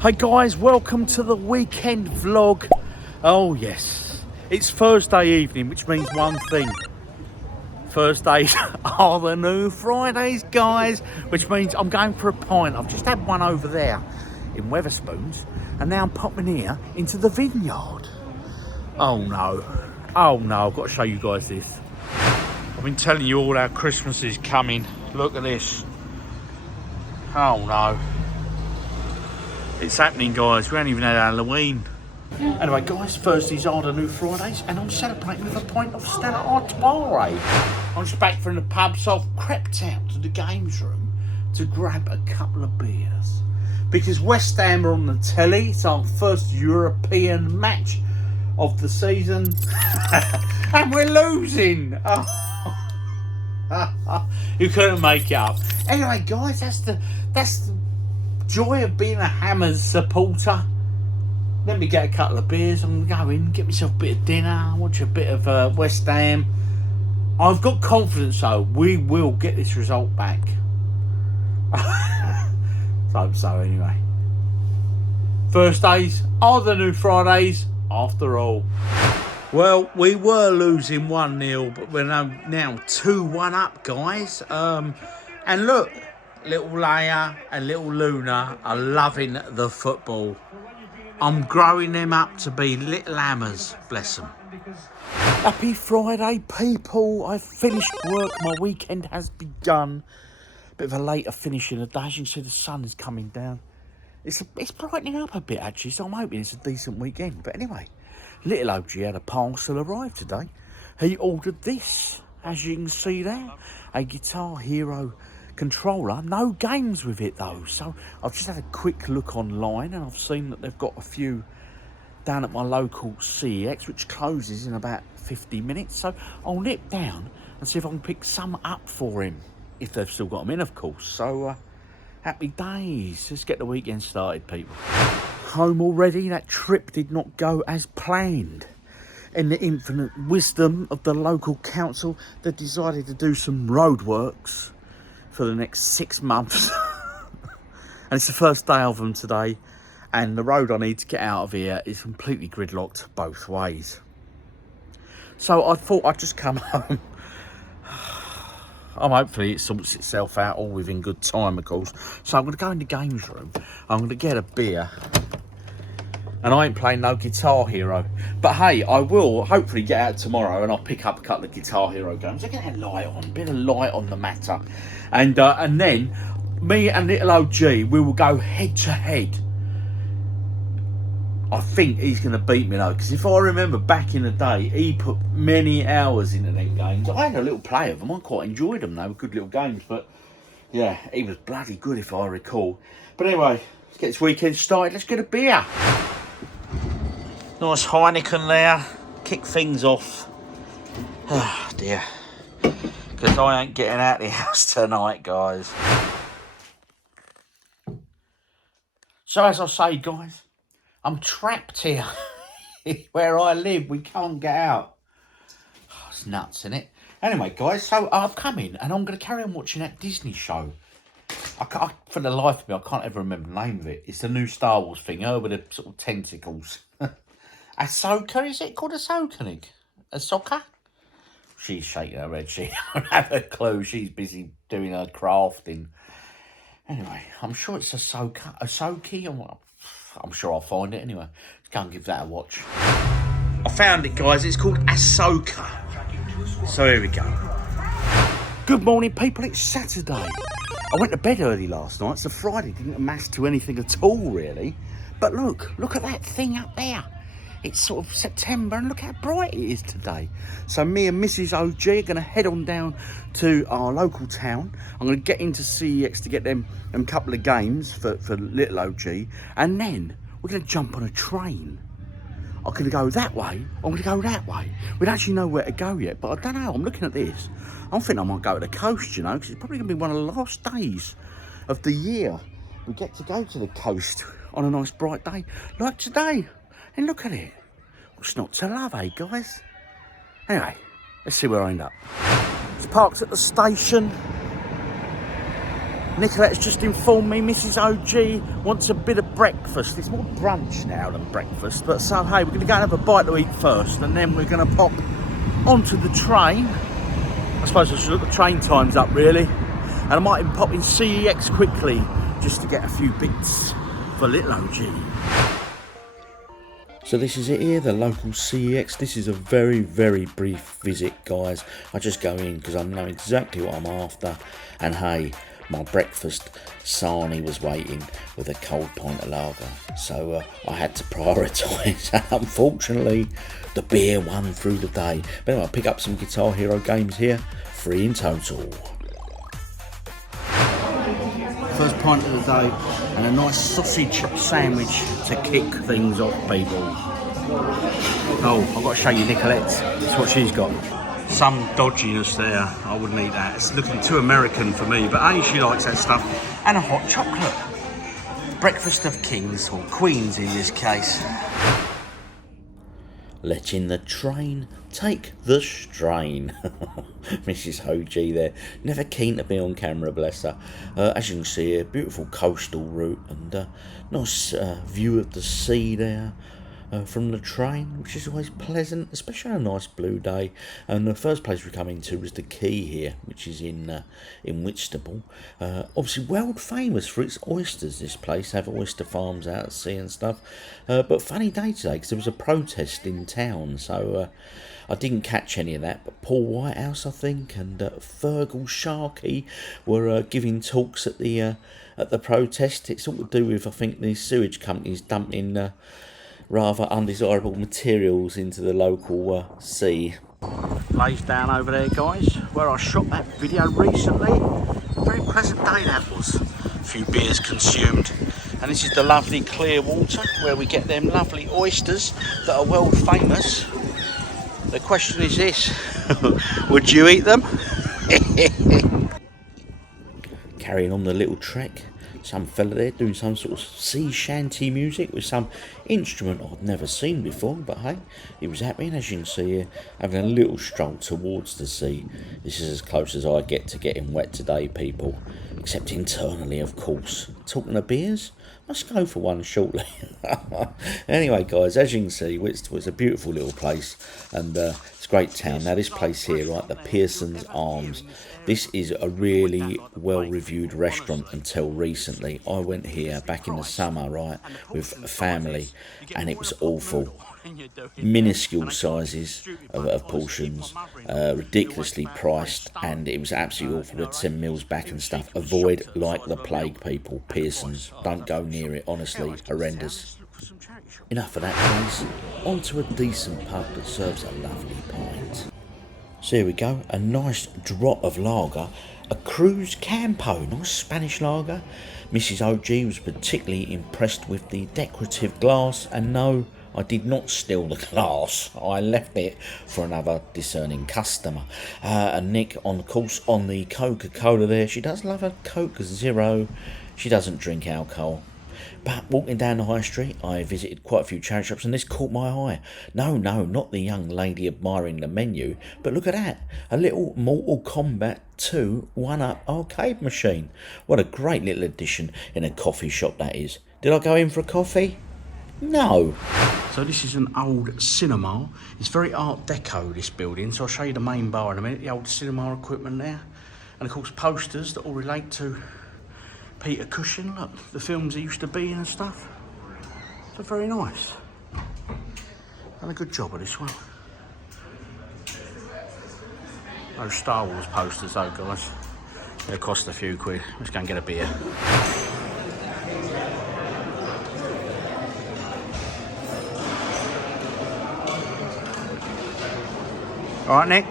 Hey guys, welcome to the weekend vlog. Oh yes, it's Thursday evening, which means one thing. Thursdays are the new Fridays, guys, which means I'm going for a pint. I've just had one over there in Wetherspoons, and now I'm popping here into the vineyard. Oh no, I've got to show you guys this. I've been telling you all our Christmas is coming. Look at this. Oh no. It's happening, guys. We haven't even had Halloween. Anyway, guys, Thursdays are the new Fridays, and I'm celebrating with a pint of Stella Artois. I'm just back from the pub, so I've crept out to the games room to grab a couple of beers. Because West Ham are on the telly. It's our first European match of the season. And we're losing. You couldn't make it up. Anyway, guys, that's the joy of being a Hammers supporter. Let me get a couple of beers. I'm going to go in, get myself a bit of dinner, watch a bit of West Ham. I've got confidence, though, we will get this result back. So anyway. Thursdays are the new Fridays, after all. Well, we were losing 1-0, but we're now 2-1 up, guys. And look, little Leia and little Luna are loving the football. I'm growing them up to be little hammers, bless them. Happy Friday, people. I've finished work. My weekend has begun. Bit of a later finish in the day. As you can see, the sun is coming down. It's brightening up a bit, actually, so I'm hoping it's a decent weekend. But anyway, little OG had a parcel arrive today. He ordered this, as you can see there, a Guitar Hero controller. No games with it though, so I've just had a quick look online and I've seen that they've got a few down at my local CEX, which closes in about 50 minutes, so I'll nip down and see if I can pick some up for him, if they've still got them in, of course. So happy days. Let's get the weekend started, people. Home already. That trip did not go as planned. In the infinite wisdom of the local council, they decided to do some roadworks for the next 6 months. And it's the first day of them today, and the road I need to get out of here is completely gridlocked both ways. So I thought I'd just come home. Hopefully it sorts itself out all within good time, of course. So I'm going to go in the games room, I'm going to get a beer, and I ain't playing no Guitar Hero. But hey, I will hopefully get out tomorrow and I'll pick up a couple of Guitar Hero games. I'll get that light on, a bit of light on the matter. And then me and little OG, we will go head to head. I think he's going to beat me though, because if I remember back in the day, he put many hours into them games. I had a little play of them. I quite enjoyed them. They were good little games. But yeah, he was bloody good if I recall. But anyway, let's get this weekend started. Let's get a beer. Nice Heineken there. Kick things off. Oh dear. Because I ain't getting out of the house tonight, guys. So as I say, guys, I'm trapped here. Where I live, we can't get out. Oh, it's nuts, isn't it? Anyway, guys, so I've come in and I'm going to carry on watching that Disney show. For the life of me, I can't ever remember the name of it. It's the new Star Wars thing, with the sort of tentacles. Ahsoka, is it called Ahsoka? Ahsoka? She's shaking her head. She don't have a clue. She's busy doing her crafting. Anyway, I'm sure it's Ahsoki. I'm sure I'll find it anyway. Let's go and give that a watch. I found it, guys. It's called Ahsoka. So here we go. Good morning, people. It's Saturday. I went to bed early last night, so Friday didn't amass to anything at all, really. But look at that thing up there. It's sort of September, and look how bright it is today. So me and Mrs OG are going to head on down to our local town. I'm going to get into CEX to get them couple of games for little OG. And then we're going to jump on a train. I'm going to go that way. I'm going to go that way. We don't actually know where to go yet, but I don't know. I'm looking at this. I'm thinking I might go to the coast, you know, because it's probably going to be one of the last days of the year we get to go to the coast on a nice bright day like today. And look at it. What's not to love, eh, guys? Anyway, let's see where I end up. It's parked at the station. Nicolette's just informed me Mrs OG wants a bit of breakfast. It's more brunch now than breakfast, but so hey, we're going to go and have a bite to eat first, and then we're going to pop onto the train. I suppose I should look the train times up really, and I might even pop in CEX quickly just to get a few bits for little OG. So this is it here, the local CEX. This is a very, very brief visit, guys. I just go in because I know exactly what I'm after. And hey, my breakfast sarnie was waiting with a cold pint of lager. So I had to prioritise. Unfortunately, the beer won through the day. But anyway, I'll pick up some Guitar Hero games here. 3 in total. First pint of the day, and a nice sausage sandwich to kick things off, people. Oh, I've got to show you Nicolette's. That's what she's got. Some dodginess there. I wouldn't eat that. It's looking too American for me, but hey, she likes that stuff. And a hot chocolate. Breakfast of kings, or queens in this case. Letting the train take the strain. Mrs OG there, never keen to be on camera, bless her. As you can see here, beautiful coastal route and nice view of the sea there from the train, which is always pleasant, especially on a nice blue day. And the first place we come into was the quay here, which is in Whitstable. Obviously world famous for its oysters, this place. Have oyster farms out at sea and stuff. But funny day today because there was a protest in town, so I didn't catch any of that. But Paul Whitehouse, I think, and Fergal Sharkey were giving talks at the protest. It's all to do with, I think, the sewage companies dumping rather undesirable materials into the local sea. Lays down over there, guys, where I shot that video recently. A very pleasant day that was. A few beers consumed. And this is the lovely clear water where we get them lovely oysters that are world famous. The question is this, would you eat them? Carrying on the little trek. Some fella there doing some sort of sea shanty music with some instrument I'd never seen before, but hey, he was happy, and as you can see here, having a little stroll towards the sea. This is as close as I get to getting wet today, people, except internally, of course. Talking of beers, must go for one shortly. Anyway, guys, as you can see, Whitstable is a beautiful little place, and it's a great town. Now, this place here, right, the Pearson's Arms, this is a really well-reviewed restaurant until recently. I went here back in the summer, right, with family, and it was awful. Minuscule sizes of portions, ridiculously priced, and it was absolutely awful. We had to send meals back and stuff. Avoid like the plague, people. Pearson's, don't go near it, honestly, horrendous. Enough of that place, onto a decent pub that serves a lovely pint. So here we go, a nice drop of lager, a Cruz Campo, nice Spanish lager. Mrs OG was particularly impressed with the decorative glass, and no, I did not steal the glass. I left it for another discerning customer. And Nick, on course, on the Coca-Cola there. She does love a Coke Zero. She doesn't drink alcohol. But walking down the high street, I visited quite a few charity shops, and this caught my eye. No, not the young lady admiring the menu, but look at that, a little Mortal Kombat 2 1-up arcade machine. What a great little addition in a coffee shop that is. Did I go in for a coffee? No. So this is an old cinema. It's very Art Deco, this building, so I'll show you the main bar in a minute, the old cinema equipment there. And of course posters that all relate to Peter Cushing, look, the films he used to be in and stuff. So very nice. Done a good job of this one. Those Star Wars posters though, guys. They cost a few quid. Let's go and get a beer. All right, Nick?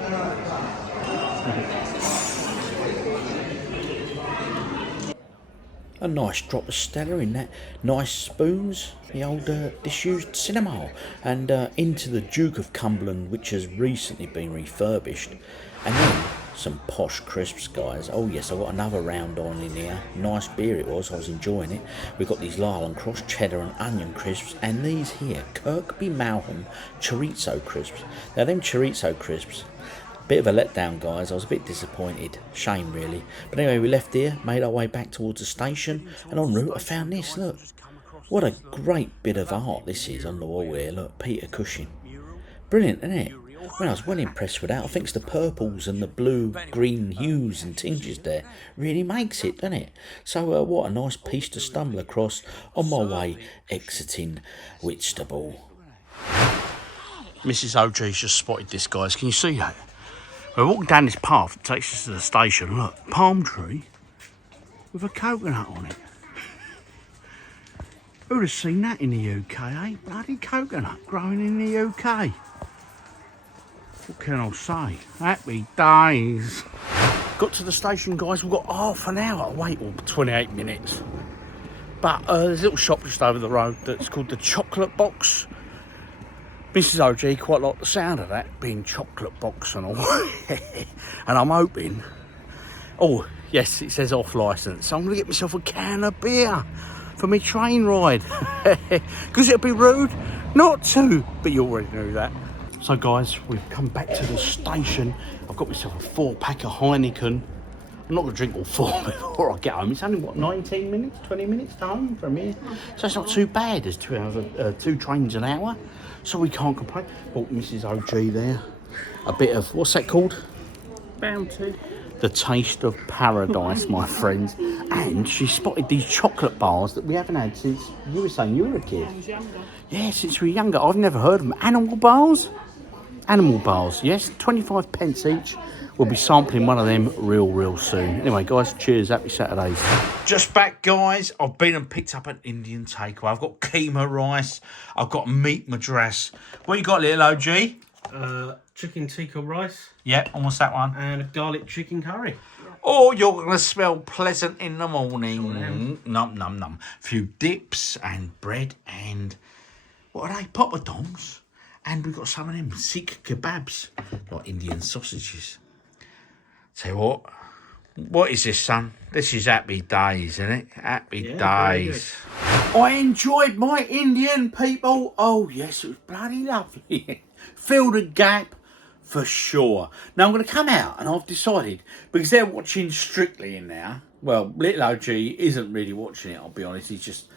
A nice drop of Stella in that, nice spoons, the old disused cinema, and into the Duke of Cumberland, which has recently been refurbished, and then some posh crisps, guys. Oh yes, I got another round on in here. Nice beer it was, I was enjoying it. We've got these Lyle and Cross cheddar and onion crisps, and these here, Kirkby Malcolm chorizo crisps. Now them chorizo crisps, Bit of a letdown, guys. I was a bit disappointed. Shame, really. But anyway, we left here, made our way back towards the station, and en route I found this. Look, what a great bit of art this is on the wall here. Look, Peter Cushing. Brilliant, isn't it? Well, I was well impressed with that. I think it's the purples and the blue-green hues and tinges there. Really makes it, doesn't it? So, what a nice piece to stumble across on my way exiting Whitstable. Mrs OG's just spotted this, guys. Can you see that? We walk down this path that takes us to the station. Look, palm tree with a coconut on it. Who'd have seen that in the UK, eh? Bloody coconut growing in the UK. What can I say? Happy days. Got to the station, guys. We've got half an hour to wait, or 28 minutes. But there's a little shop just over the road that's called the Chocolate Box. Mrs OG quite like the sound of that, being chocolate box and all. And I'm hoping... Oh, yes, it says off licence. So I'm going to get myself a can of beer for my train ride. Because it'd be rude not to. But you already knew that. So, guys, we've come back to the station. I've got myself a 4-pack of Heineken. I'm not going to drink all 4 before I get home. It's only, what, 19 minutes, 20 minutes to home from here. So it's not too bad. There's 2 trains an hour. So we can't complain. Bought Mrs OG there a bit of, what's that called? Bounty. The taste of paradise, my friends. And she spotted these chocolate bars that we haven't had since, you were saying you were a kid. I was younger. Yeah, since we were younger. I've never heard of them. Animal bars? Animal bars, yes. 25 pence each. We'll be sampling one of them real soon. Anyway, guys, cheers. Happy Saturdays. Just back, guys. I've been and picked up an Indian takeaway. I've got keema rice. I've got meat madras. What you got, little OG? Chicken tikka rice. Yep, and what's that one? And a garlic chicken curry. Oh, you're going to smell pleasant in the morning. Num, num, num. A few dips and bread and... What are they? Poppadoms. And we've got some of them Sikh kebabs. Like Indian sausages. Tell you what is this, son? This is happy days, isn't it? Happy days. I enjoyed my Indian, people. Oh, yes, it was bloody lovely. Filled a gap for sure. Now, I'm going to come out and I've decided, because they're watching Strictly in now. Well, little OG isn't really watching it, I'll be honest. He's just,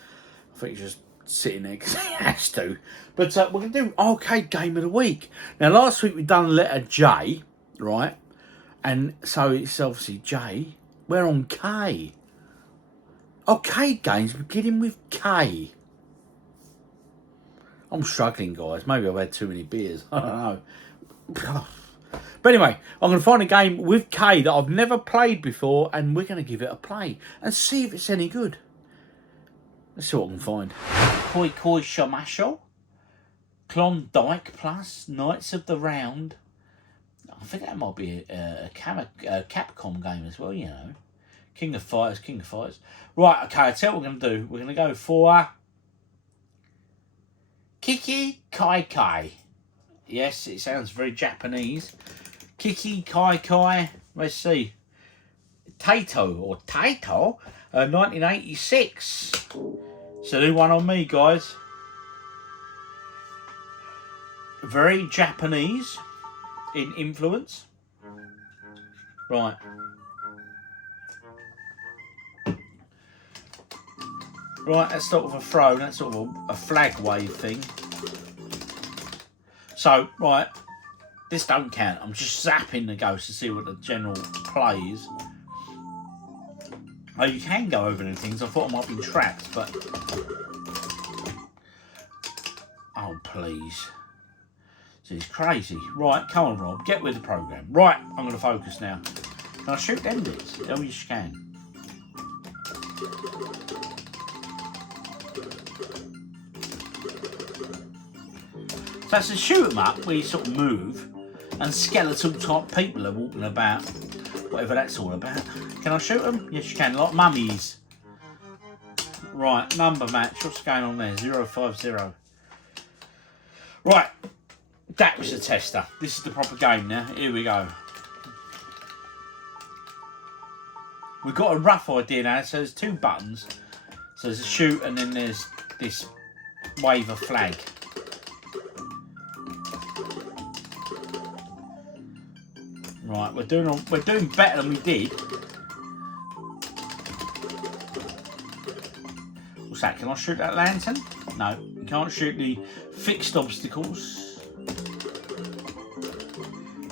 I think he's just sitting there because he has to. But we're going to do Arcade Game of the Week. Now, last week we've done letter J, right? And so it's obviously J. We're on K. Arcade games beginning with K. I'm struggling, guys. Maybe I've had too many beers. I don't know. But anyway, I'm going to find a game with K that I've never played before, and we're going to give it a play and see if it's any good. Let's see what I can find. Koi Koi Shamasho. Klondike Plus. Knights of the Round. I think that might be a Capcom game as well, you know. King of Fighters. Right, okay, I tell you what we're going to do. We're going to go for Kiki Kai Kai. Yes, it sounds very Japanese. Kiki Kai Kai. Let's see. Taito, 1986. So do one on me, guys. Very Japanese in influence. Right. Right, that's sort of a throne, that's sort of a flag wave thing. So, right, this don't count. I'm just zapping the ghost to see what the general play is. Oh, you can go over them things. I thought I might be trapped, but... Oh, please. This is crazy. Right, come on, Rob. Get with the programme. Right, I'm going to focus now. Can I shoot them bits? Oh, you can. So it's a shoot 'em up where you sort of move and skeletal type people are walking about. Whatever that's all about. Can I shoot them? Yes, you can. Like mummies. Right, number match. What's going on there? 050. Right. That was the tester. This is the proper game now. Here we go. We've got a rough idea now. So there's 2 buttons. So there's a shoot and then there's this wave of flag. Right, we're doing better than we did. What's that? Can I shoot that lantern? No, you can't shoot the fixed obstacles.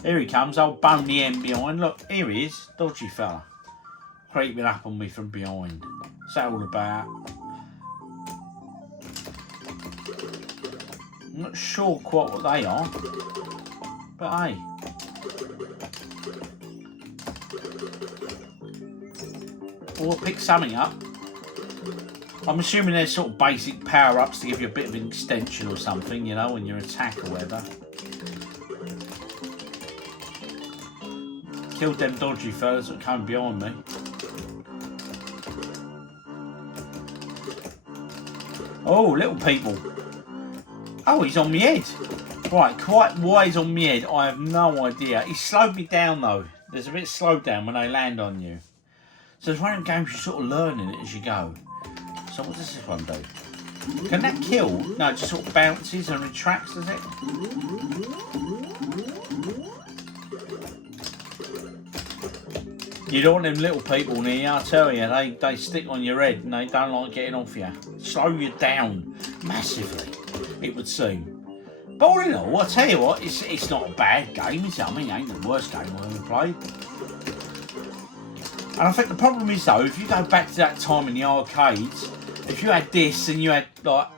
Here he comes, old Boney M behind. Look, here he is, dodgy fella. Creeping up on me from behind. What's that all about? I'm not sure quite what they are. But hey. We'll pick something up. I'm assuming there's sort of basic power-ups to give you a bit of an extension or something, you know, when you attack or whatever. Killed them dodgy fellas that came behind me. Oh, little people. Oh, he's on my head. Right, quite why he's on my head, I have no idea. He slowed me down though. There's a bit slowed down when they land on you. So it's one of them games you're sort of learning it as you go. So what does this one do? Can that kill? No, it just sort of bounces and retracts, does it? You don't want them little people near you, I tell you. They stick on your head and they don't like getting off you. Slow you down massively, it would seem. But all in all, I tell you what, it's not a bad game, is it? I mean, it ain't the worst game I've ever played. And I think the problem is though, if you go back to that time in the arcades, if you had this and you had like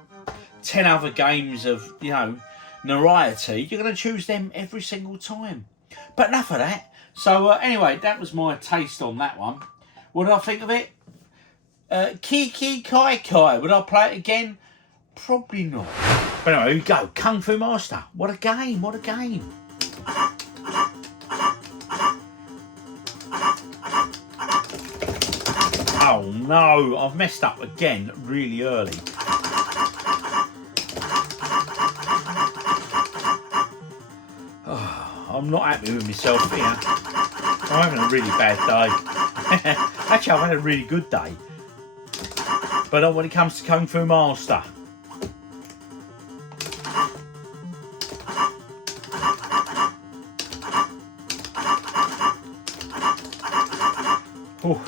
10 other games of, you know, variety, you're going to choose them every single time. But enough of that. So anyway, that was my taste on that one. What did I think of it? Kiki Kai Kai. Would I play it again? Probably not. But anyway, here we go. Kung Fu Master. What a game, what a game. Oh no, I've messed up again really early. Oh, I'm not happy with myself here. I'm having a really bad day. Actually, I've had a really good day. But not when it comes to Kung Fu Master. Ooh.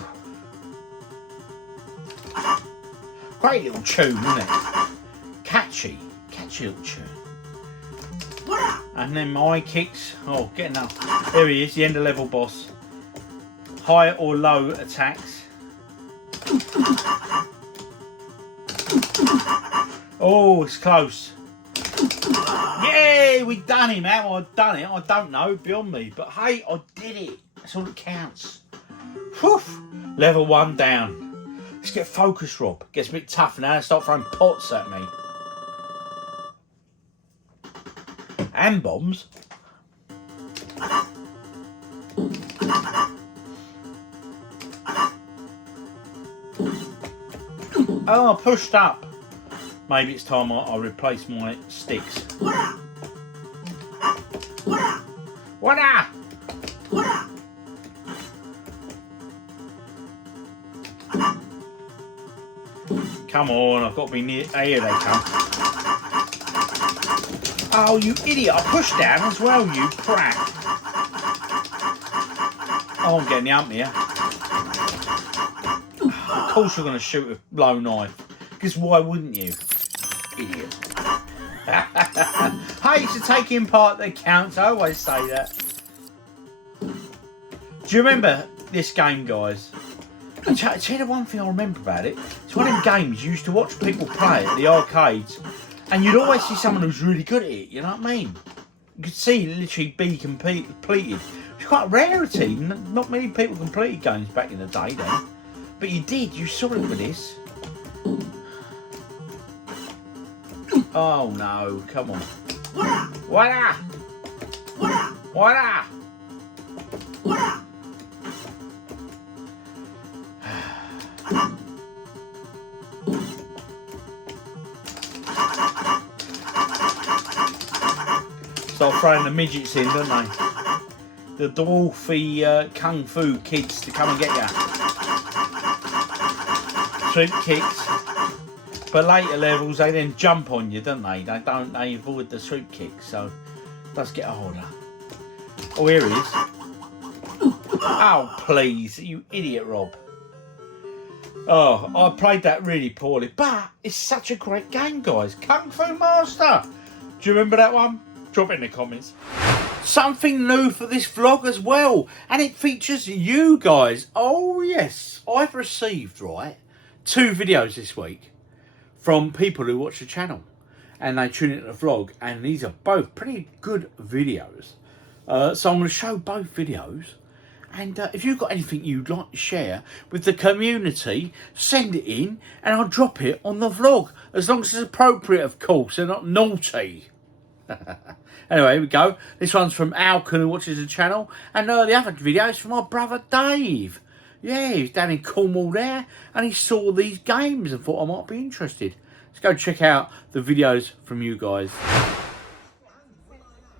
Great little tune, isn't it? Catchy little tune. And then my kicks. Oh, getting up. There he is, the end of level boss. High or low attacks. Oh, it's close. Yay, we done him. How I done it, I don't know, beyond me. But hey, I did it. That's all that counts. Whew. Level 1 down. Let's get focused, Rob. Gets a bit tough now. Start throwing pots at me. And bombs. Oh, I pushed up. Maybe it's time I replace my sticks. What? Come on, I've got to be near. Here they come. Oh, you idiot. I pushed down as well, you prat. Oh, I'm getting the hump here. Of course you're going to shoot a low knife. Because why wouldn't you? Idiot. Hey, to taking part that counts. I always say that. Do you remember this game, guys? I'll tell you the one thing I remember about it. It's one of them games you used to watch people play at the arcades, and you'd always see someone who's really good at it, you know what I mean? You could see it literally be completed. It's quite a rarity. Not many people completed games back in the day then. But you did, you saw it with this. Oh no, come on. Voila! Voila! Start throwing the midgets in, don't they? The dwarfy kung fu kids to come and get you. Troop kicks. But later levels, they then jump on you, don't they? They avoid the swoop kicks, so it does get harder. Oh, here he is. Oh, please, you idiot, Rob. Oh, I played that really poorly, but it's such a great game, guys. Kung Fu Master. Do you remember that one? Drop it in the comments. Something new for this vlog as well, and it features you guys. Oh, yes. I've received, right, 2 videos this week from people who watch the channel, and they tune into the vlog, and these are both pretty good videos. So I'm going to show both videos. And if you've got anything you'd like to share with the community, send it in and I'll drop it on the vlog. As long as it's appropriate, of course, and not naughty. Anyway, here we go. This one's from Alcon, who watches the channel. And the other video is from my brother Dave. Yeah, he's down in Cornwall there. And he saw these games and thought I might be interested. Let's go check out the videos from you guys.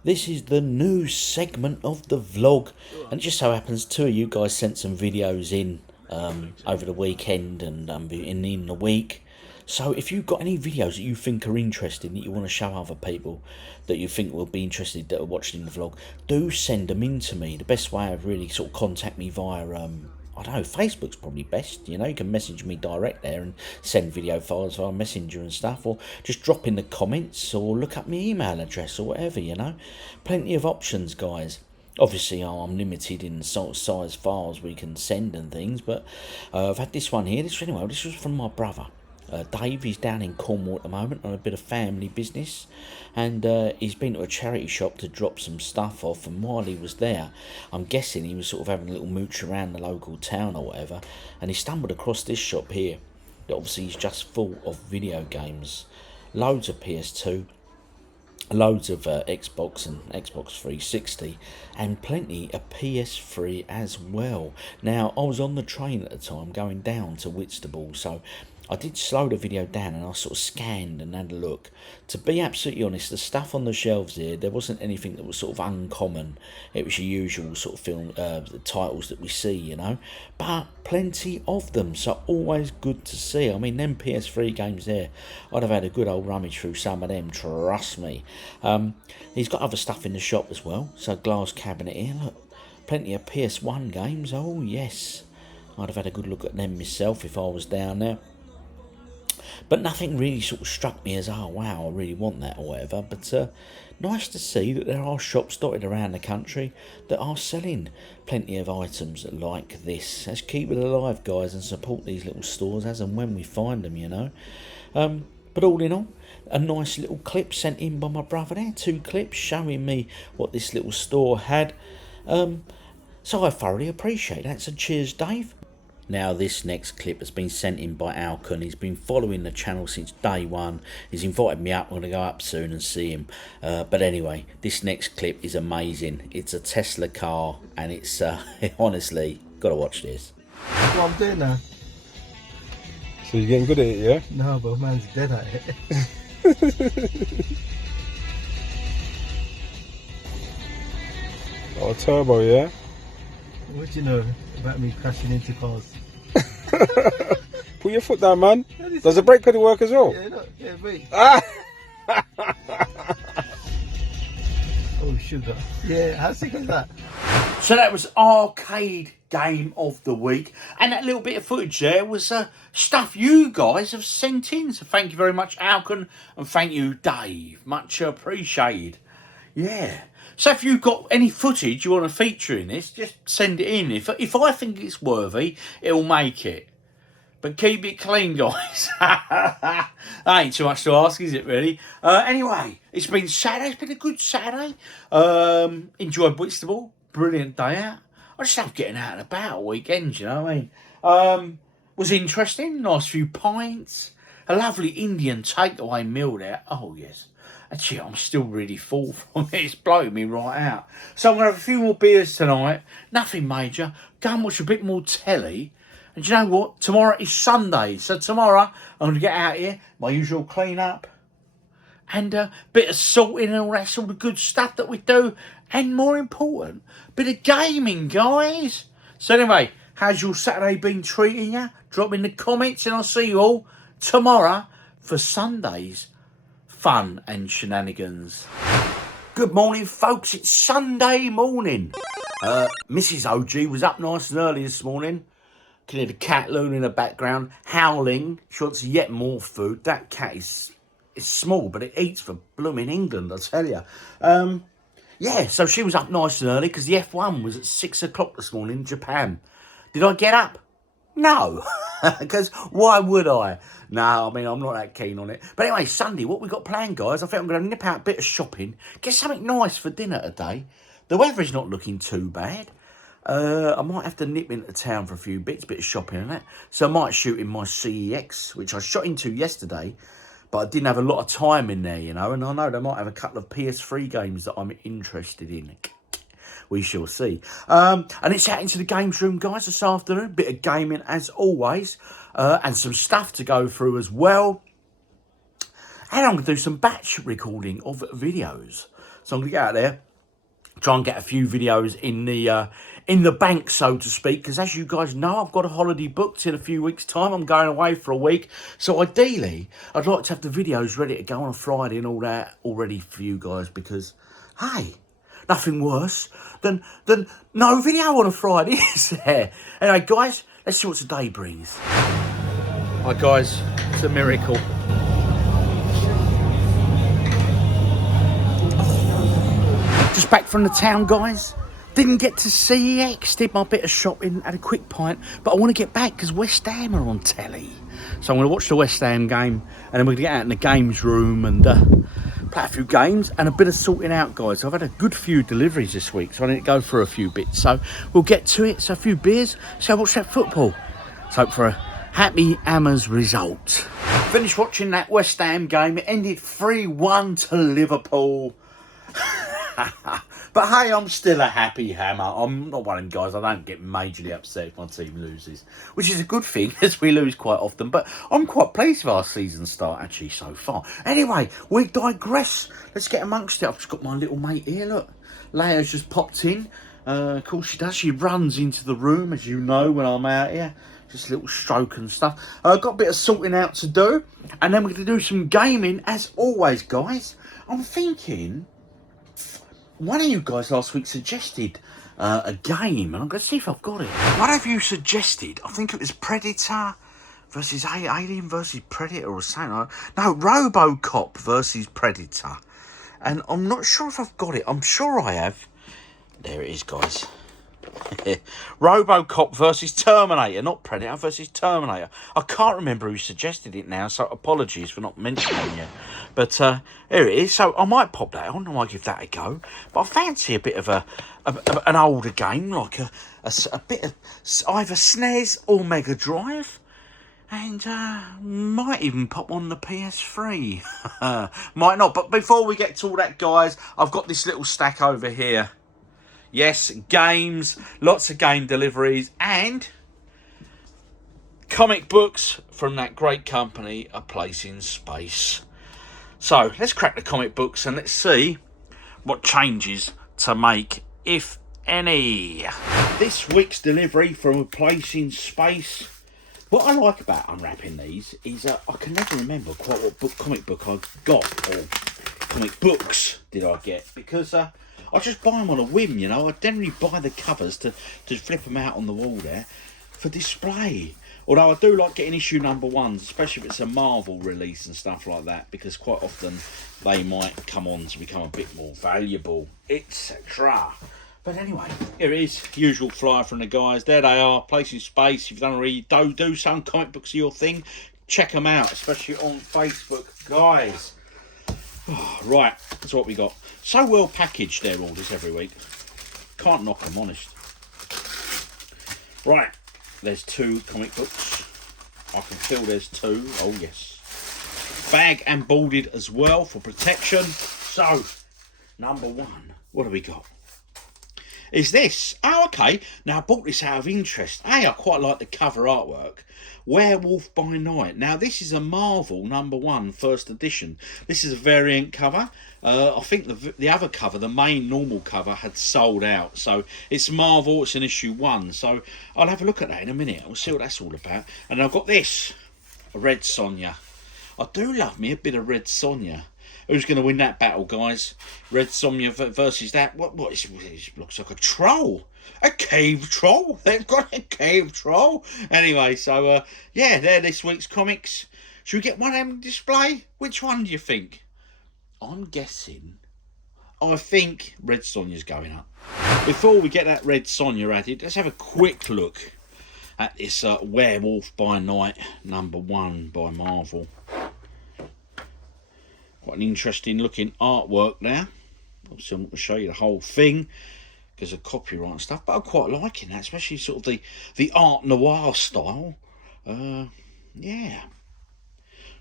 This is the new segment of the vlog, and it just so happens 2 of you guys sent some videos in over the weekend and in the week. So if you've got any videos that you think are interesting, that you want to show other people, that you think will be interested, that are watching the vlog, do send them in to me. The best way of really sort of contact me via I don't know, Facebook's probably best, you know. You can message me direct there and send video files via Messenger and stuff, or just drop in the comments, or look up my email address or whatever, you know. Plenty of options, guys. Obviously, I'm limited in the sort of size files we can send and things, but I've had this one here. This was from my brother. Dave, he's down in Cornwall at the moment on a bit of family business, and he's been to a charity shop to drop some stuff off, and while he was there, I'm guessing he was sort of having a little mooch around the local town or whatever, and he stumbled across this shop here that obviously is just full of video games. Loads of PS2, loads of Xbox and Xbox 360, and plenty of PS3 as well. Now, I was on the train at the time going down to Whitstable, so I did slow the video down and I sort of scanned and had a look. To be absolutely honest, the stuff on the shelves here, there wasn't anything that was sort of uncommon. It was your usual sort of film the titles that we see, you know, but plenty of them, so always good to see. I mean, them PS3 games there, I'd have had a good old rummage through some of them, trust me. He's got other stuff in the shop as well, so glass cabinet here, look, plenty of PS1 games. Oh yes, I'd have had a good look at them myself if I was down there. But nothing really sort of struck me as, oh wow, I really want that or whatever. But nice to see that there are shops dotted around the country that are selling plenty of items like this. Let's keep it alive, guys, and support these little stores as and when we find them, you know. But all in all, a nice little clip sent in by my brother there. 2 clips showing me what this little store had. So I thoroughly appreciate that. So cheers, Dave. Now, this next clip has been sent in by Alcon. He's been following the channel since day one. He's invited me up. I'm going to go up soon and see him. But anyway, this next clip is amazing. It's a Tesla car, and it's honestly, got to watch this. That's what I'm doing now. So you're getting good at it, yeah? No, but man's dead at it. Oh, turbo, yeah? What do you know about me crashing into cars? Put your foot down, man. Does the brake pedal work as well? Yeah, look, yeah, wait. Ah! Oh, sugar. Yeah, how sick is that? So that was arcade game of the week, and that little bit of footage there was stuff you guys have sent in. So thank you very much, Alcon, and thank you, Dave. Much appreciated. Yeah. So if you've got any footage you want to feature in this, just send it in. If I think it's worthy, it'll make it. But keep it clean, guys. That ain't too much to ask, is it, really? Anyway, it's been Saturday. It's been a good Saturday. Enjoyed Whitstable. Brilliant day out. I just love getting out and about at weekends, you know what I mean? Was interesting. Nice few pints. A lovely Indian takeaway meal there. Oh, yes. Actually, I'm still really full from it. It's blowing me right out. So I'm going to have a few more beers tonight. Nothing major. Go and watch a bit more telly. And do you know what? Tomorrow is Sunday. So tomorrow, I'm going to get out here. My usual clean up. And a bit of salting and all that sort of good stuff that we do. And more important, bit of gaming, guys. So anyway, how's your Saturday been treating you? Drop in the comments and I'll see you all tomorrow for Sunday's fun and shenanigans. Good morning, folks. It's Sunday morning. Mrs OG was up nice and early this morning. Can hear the cat Luna in the background howling. She wants yet more food. That cat is small, but it eats for blooming England, I tell you. Yeah, so she was up nice and early because the F1 was at 6 o'clock this morning in Japan. Did I get up? No, because why would I? No, I mean, I'm not that keen on it. But anyway, Sunday, what we got planned, guys? I think I'm going to nip out a bit of shopping, get something nice for dinner today. The weather's not looking too bad. I might have to nip into town for a few bit of shopping and that. So I might shoot in my CEX, which I shot into yesterday, but I didn't have a lot of time in there, you know. And I know they might have a couple of PS3 games that I'm interested in. We shall see. And it's out into the games room, guys, this afternoon. Bit of gaming, as always. And some stuff to go through as well. And I'm going to do some batch recording of videos. So I'm going to get out there, try and get a few videos in the bank, so to speak. Because as you guys know, I've got a holiday booked in a few weeks' time. I'm going away for a week. So ideally, I'd like to have the videos ready to go on a Friday and all that already for you guys. Because, hey, nothing worse than no video on a Friday, is there? Anyway, guys, let's see what today brings. Hi, guys. It's a miracle. Just back from the town, guys. Didn't get to CEX. Did my bit of shopping, had a quick pint. But I want to get back because West Ham are on telly. So I'm going to watch the West Ham game. And then we're going to get out in the games room and play a few games and a bit of sorting out, guys. I've had a good few deliveries this week, so I need to go through a few bits. So we'll get to it. So a few beers. So watch that football. Let's hope for a happy Hammers result. Finished watching that West Ham game. It ended 3-1 to Liverpool. But hey, I'm still a happy hammer. I'm not one of them guys. I don't get majorly upset if my team loses, which is a good thing as we lose quite often. But I'm quite pleased with our season start actually so far. Anyway, we digress. Let's get amongst it. I've just got my little mate here. Look, Leia's just popped in. Of course she does. She runs into the room, as you know, when I'm out here. Just a little stroke and stuff. I've got a bit of sorting out to do. And then we're going to do some gaming, as always, guys. I'm thinking, one of you guys last week suggested a game, and I'm going to see if I've got it. What have you suggested? I think it was Predator versus Alien versus Predator or something. No, RoboCop versus Predator. And I'm not sure if I've got it. I'm sure I have. There it is, guys. RoboCop versus Terminator, not Predator versus Terminator. I can't remember who suggested it now, so apologies for not mentioning it. But here it is. So I might pop that on. I might give that a go. But I fancy a bit of an older game, like a bit of either SNES or Mega Drive. And might even pop on the PS3. Might not. But before we get to all that, guys, I've got this little stack over here. Yes, games, lots of game deliveries, and comic books from that great company, A Place in Space. So, let's crack the comic books and let's see what changes to make, if any. This week's delivery from A Place in Space. What I like about unwrapping these is I can never remember quite what comic book I got, or comic books did I get, because I just buy them on a whim, you know. I generally buy the covers to flip them out on the wall there for display. Although I do like getting issue number ones, especially if it's a Marvel release and stuff like that, because quite often they might come on to become a bit more valuable, etc. But anyway, here it is. Usual flyer from the guys. There they are. Place in Space. If you don't already do some comic books are your thing, check them out, especially on Facebook, guys. Oh, right, that's what we got. So well packaged, their orders every week. Can't knock them, honest. Right, there's 2 comic books. I can feel there's 2. Oh, yes. Bag and boarded as well for protection. So, number 1, what do we got? Is this. Oh, okay. Now, I bought this out of interest. Hey, I quite like the cover artwork. Werewolf by Night. Now, this is a Marvel number 1, first edition. This is a variant cover. I think the other cover, the main normal cover, had sold out. So, it's Marvel. It's an issue 1. So, I'll have a look at that in a minute. We'll see what that's all about. And I've got this. A Red Sonja. I do love me a bit of Red Sonja. Who's going to win that battle, guys? Red Sonja versus that. What is it? Looks like a troll. A cave troll. They've got a cave troll. Anyway, so, yeah, they're this week's comics. Should we get one of them display? Which one do you think? I'm guessing. I think Red Sonja's going up. Before we get that Red Sonja added, let's have a quick look at this Werewolf by Night #1 by Marvel. Quite an interesting looking artwork there. Obviously, I'm not going to show you the whole thing because of copyright and stuff, but I'm quite liking that, especially sort of the art noir style. Yeah.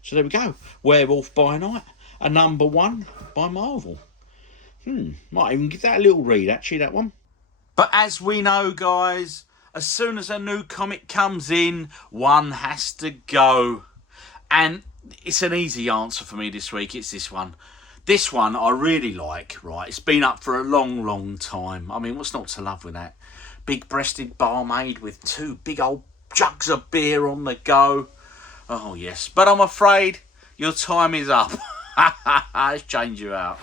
So there we go. Werewolf by Night, a #1 by Marvel. Might even give that a little read, actually, that one. But as we know, guys, as soon as a new comic comes in, one has to go. And it's an easy answer for me this week. It's this one. This one I really like, right? It's been up for a long, long time. I mean, what's not to love with that? Big-breasted barmaid with 2 big old jugs of beer on the go. Oh, yes. But I'm afraid your time is up. Let's change you out.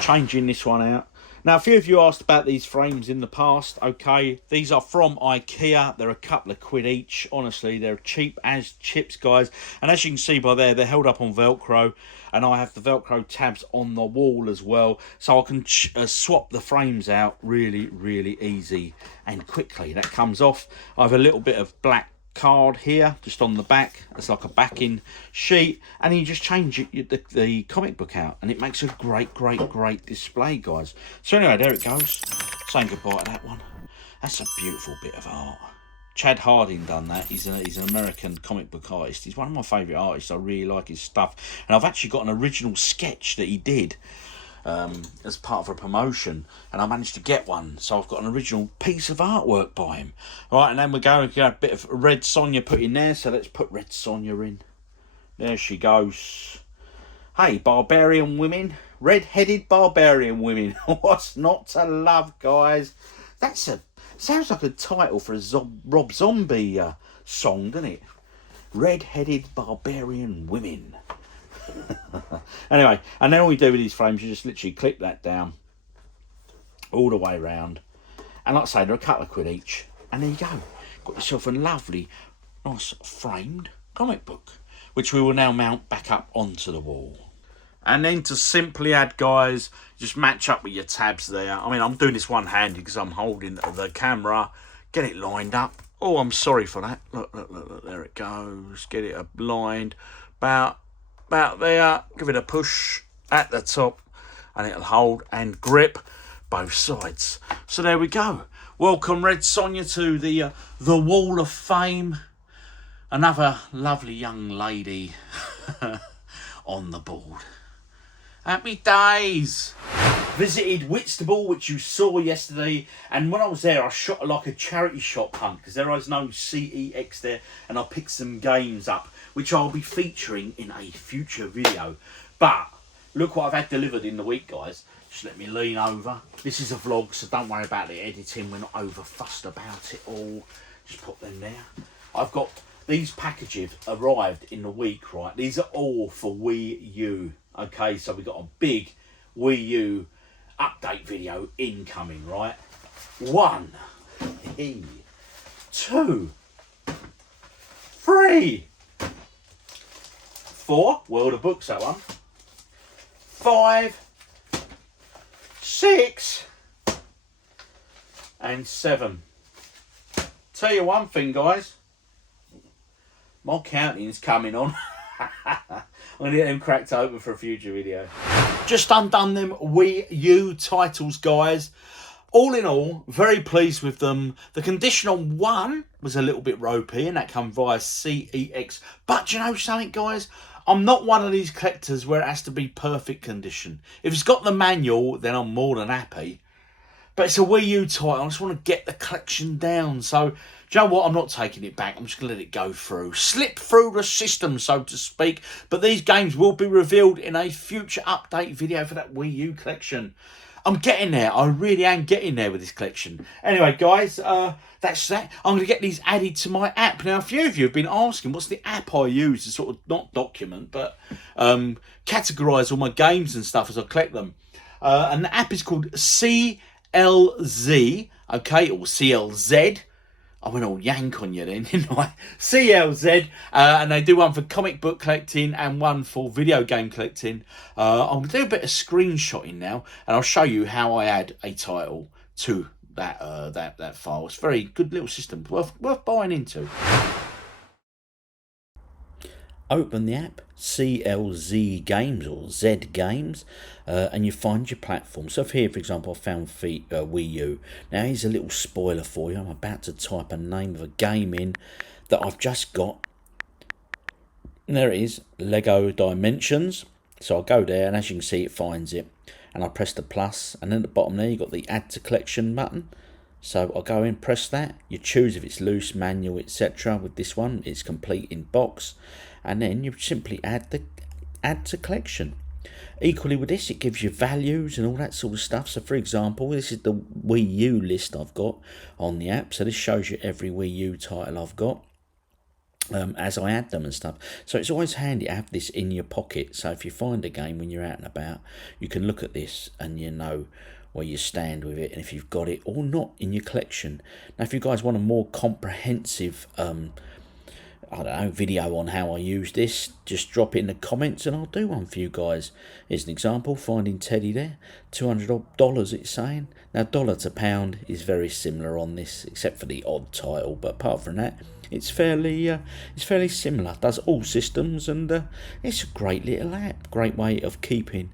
Changing this one out. Now, a few of you asked about these frames in the past. Okay, these are from IKEA. They're a couple of quid each. Honestly, they're cheap as chips, guys. And as you can see by there, they're held up on Velcro. And I have the Velcro tabs on the wall as well. So I can swap the frames out really, really easy and quickly. That comes off. I have a little bit of black card here just on the back. It's like a backing sheet, and you just change the comic book out, and it makes a great display, guys. So anyway, there it goes. Saying goodbye to that one. That's a beautiful bit of art. Chad Harding done that. He's an American comic book artist. He's one of my favourite artists. I really like his stuff, and I've actually got an original sketch that he did as part of a promotion, and I managed to get one, so I've got an original piece of artwork by him. Right, and then we got a bit of Red Sonja put in there, so let's put Red Sonja in. There she goes. Hey, barbarian women, red-headed barbarian women. What's not to love, guys? Sounds like a title for a Rob Zombie song, doesn't it? Red-headed barbarian women. Anyway, and then all you do with these frames, you just literally clip that down all the way around, and like I say, they're a couple of quid each, and there you go. Got yourself a lovely, nice framed comic book, which we will now mount back up onto the wall. And then to simply add, guys, just match up with your tabs there. I mean, I'm doing this one-handed because I'm holding the camera. Get it lined up. Oh, I'm sorry for that. Look, there it goes. Get it aligned about there. Give it a push at the top, and it'll hold and grip both sides. So there we go. Welcome, Red Sonja, to the Wall of Fame. Another lovely young lady on the board. Happy days. Visited Whitstable, which you saw yesterday, and when I was there I shot like a charity shop hunt because there is no CEX there, and I picked some games up which I'll be featuring in a future video. But look what I've had delivered in the week, guys. Just let me lean over. This is a vlog, so don't worry about the editing. We're not over fussed about it all. Just put them there. I've got these packages arrived in the week, right? These are all for Wii U. Okay, so we've got a big Wii U update video incoming, right? 1, 2, 3, 4, World of Books, that one. 5, 6, and 7. Tell you one thing, guys. My counting's coming on. I'm going to get them cracked open for a future video. Just undone them Wii U titles, guys. All in all, very pleased with them. The condition on one was a little bit ropey, and that come via CEX. But you know something, guys? I'm not one of these collectors where it has to be perfect condition. If it's got the manual, then I'm more than happy. But it's a Wii U title. I just want to get the collection down. So, do you know what? I'm not taking it back. I'm just going to let it go through. Slip through the system, so to speak. But these games will be revealed in a future update video for that Wii U collection. I'm getting there. I really am getting there with this collection. Anyway, guys, that's that. I'm going to get these added to my app. Now, a few of you have been asking what's the app I use to sort of not document, but categorise all my games and stuff as I collect them. And the app is called CLZ, okay, or CLZ. I went all yank on you then, didn't I? CLZ, and they do one for comic book collecting and one for video game collecting. I'm going to do a bit of screenshotting now, and I'll show you how I add a title to that file. It's a very good little system, worth buying into. Open the app, CLZ Games or Z Games, and you find your platform. So here, for example, I found Wii U. Now here's a little spoiler for you. I'm about to type a name of a game in that I've just got. And there it is, Lego Dimensions. So I'll go there, and as you can see, it finds it. And I press the plus, and then at the bottom there, you've got the Add to Collection button. So I'll go in, press that. You choose if it's loose, manual, etc. With this one, it's complete in box. And then you simply add to collection. Equally with this, it gives you values and all that sort of stuff. So for example, this is the Wii U list I've got on the app. So this shows you every Wii U title I've got as I add them and stuff. So it's always handy to have this in your pocket. So if you find a game when you're out and about, you can look at this and you know where you stand with it and if you've got it or not in your collection. Now if you guys want a more comprehensive I don't know, video on how I use this, just drop it in the comments and I'll do one for you guys. Here's an example, Finding Teddy there, $200 it's saying. Now dollar to pound is very similar on this, except for the odd title, but apart from that, it's fairly similar. Does all systems, and it's a great little app, great way of keeping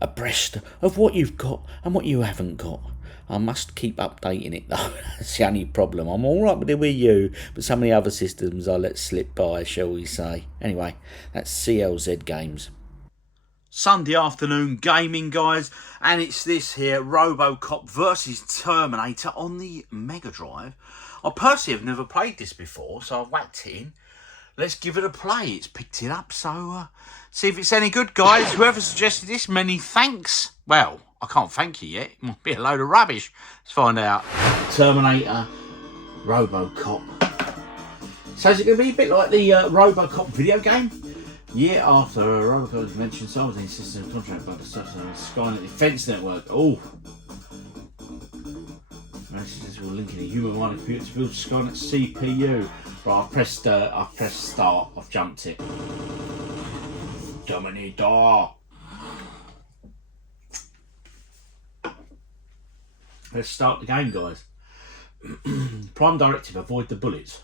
abreast of what you've got and what you haven't got. I must keep updating it though. That's the only problem. I'm alright with the Wii U, but some of the other systems I let slip by, shall we say. Anyway, that's CLZ Games. Sunday afternoon gaming, guys, and it's this here, RoboCop versus Terminator on the Mega Drive. I personally have never played this before, so I've whacked it in. Let's give it a play. It's picked it up, so see if it's any good, guys. Whoever suggested this, many thanks. Well, I can't thank you yet. It might be a load of rubbish. Let's find out. Terminator, RoboCop. So is it going to be a bit like the RoboCop video game? Year after RoboCop was mentioned, so was insisted on contract about the Skynet Defense Network. Oh. Messages will link in a human-minded computer to build Skynet CPU. Right, I've pressed start. I've jumped it. Terminator. Let's start the game, guys. Prime directive, avoid the bullets.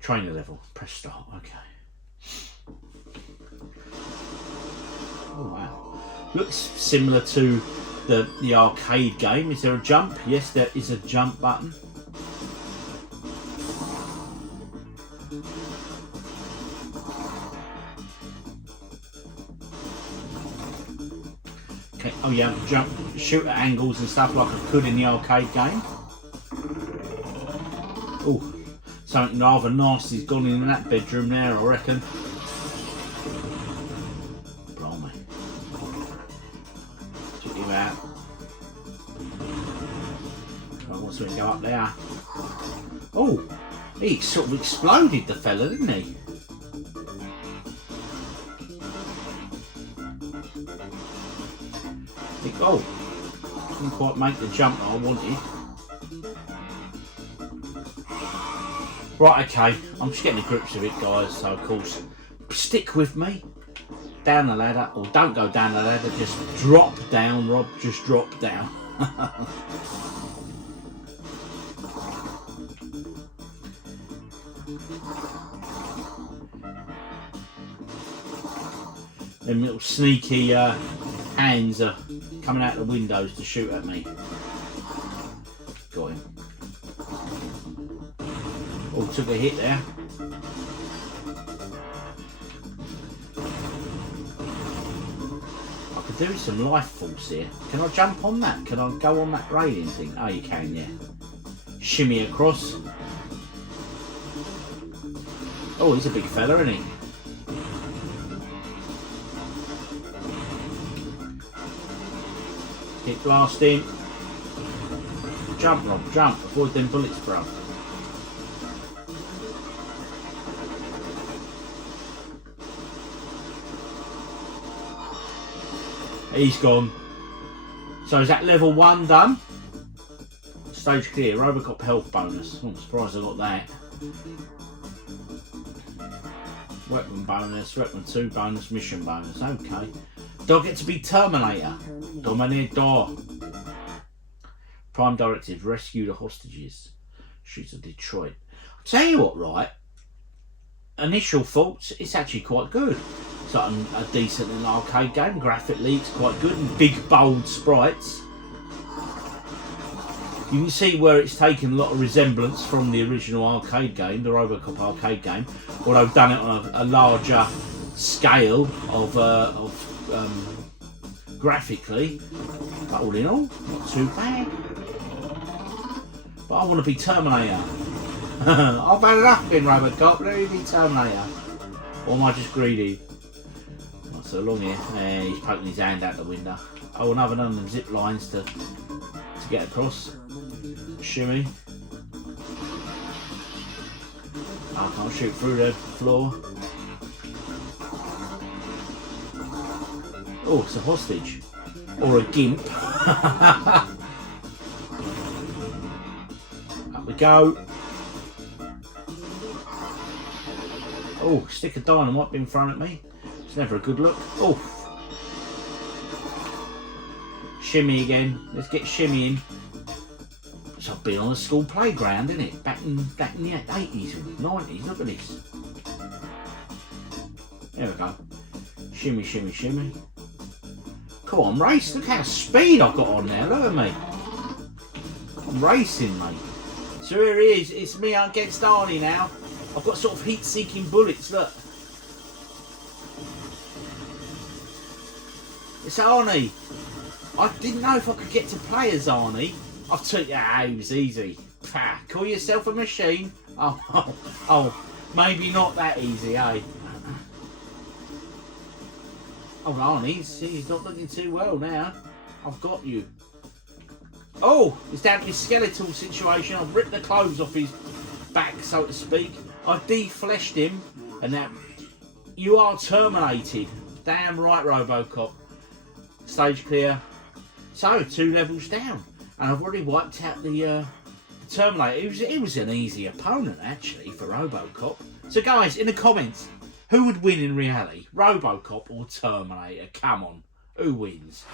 Trainer level, press start, okay. Oh wow. Looks similar to the arcade game. Is there a jump? Yes, there is a jump button. Okay, oh yeah, jump, shoot at angles and stuff like I could in the arcade game. Oh, something rather nasty's gone in that bedroom there, I reckon. Blimey. Check him out. I want to go up there. Oh, he sort of exploded, the fella, didn't he? Oh, didn't quite make the jump that I wanted. Right, okay, I'm just getting the grips of it, guys, so of course, stick with me. Down the ladder, or don't go down the ladder, just drop down, Rob, just drop down. Them little sneaky hands are coming out the windows to shoot at me. Got him. Oh, took a hit there. I could do some life force here. Can I jump on that? Can I go on that railing thing? Oh, you can, yeah. Shimmy across. Oh, he's a big fella, isn't he? Keep blasting. Jump, Rob, jump. Avoid them bullets, bro. He's gone. So is that level 1 done? Stage clear. Robocop health bonus. I'm surprised I got that. Weapon bonus. Weapon 2 bonus. Mission bonus. Okay. Do I get to be Terminator? Dominator. Prime directive. Rescue the hostages. Streets of Detroit. I'll tell you what, right? Initial thoughts, it's actually quite good. It's like a decent little arcade game. Graphically, it's quite good. And big, bold sprites. You can see where it's taken a lot of resemblance from the original arcade game, the Robocop arcade game, although done it on a larger scale of graphically. But all in all, not too bad. But I want to be Terminator. I've had enough being Robocop, let me be Terminator. Or am I just greedy? Not so long here. He's poking his hand out the window. Oh, another one of them zip lines to get across. Shimmy. I can't shoot through the floor. Oh, it's a hostage. Or a gimp. Up we go. Oh, stick of dynamite being thrown at me. It's never a good look. Oh. Shimmy again. Let's get shimmying. It's like being on a school playground, isn't it? Back in the 80s and 90s. Look at this. There we go. Shimmy, shimmy, shimmy. Come on, race. Look how speed I've got on there. Look at me. I'm racing, mate. So here he is. It's me against Arnie now. I've got sort of heat-seeking bullets, look. It's Arnie. I didn't know if I could get to play as Arnie. I've took it was easy. Call yourself a machine? Oh, maybe not that easy, eh? Oh, Arnie, he's not looking too well now. I've got you. Oh, it's down to his skeletal situation. I've ripped the clothes off his back, so to speak. I defleshed him, and now you are terminated. Damn right, Robocop. Stage clear. So 2 levels down, and I've already wiped out the Terminator. It was an easy opponent actually for Robocop. So guys, in the comments, who would win in reality, Robocop or Terminator? Come on, who wins?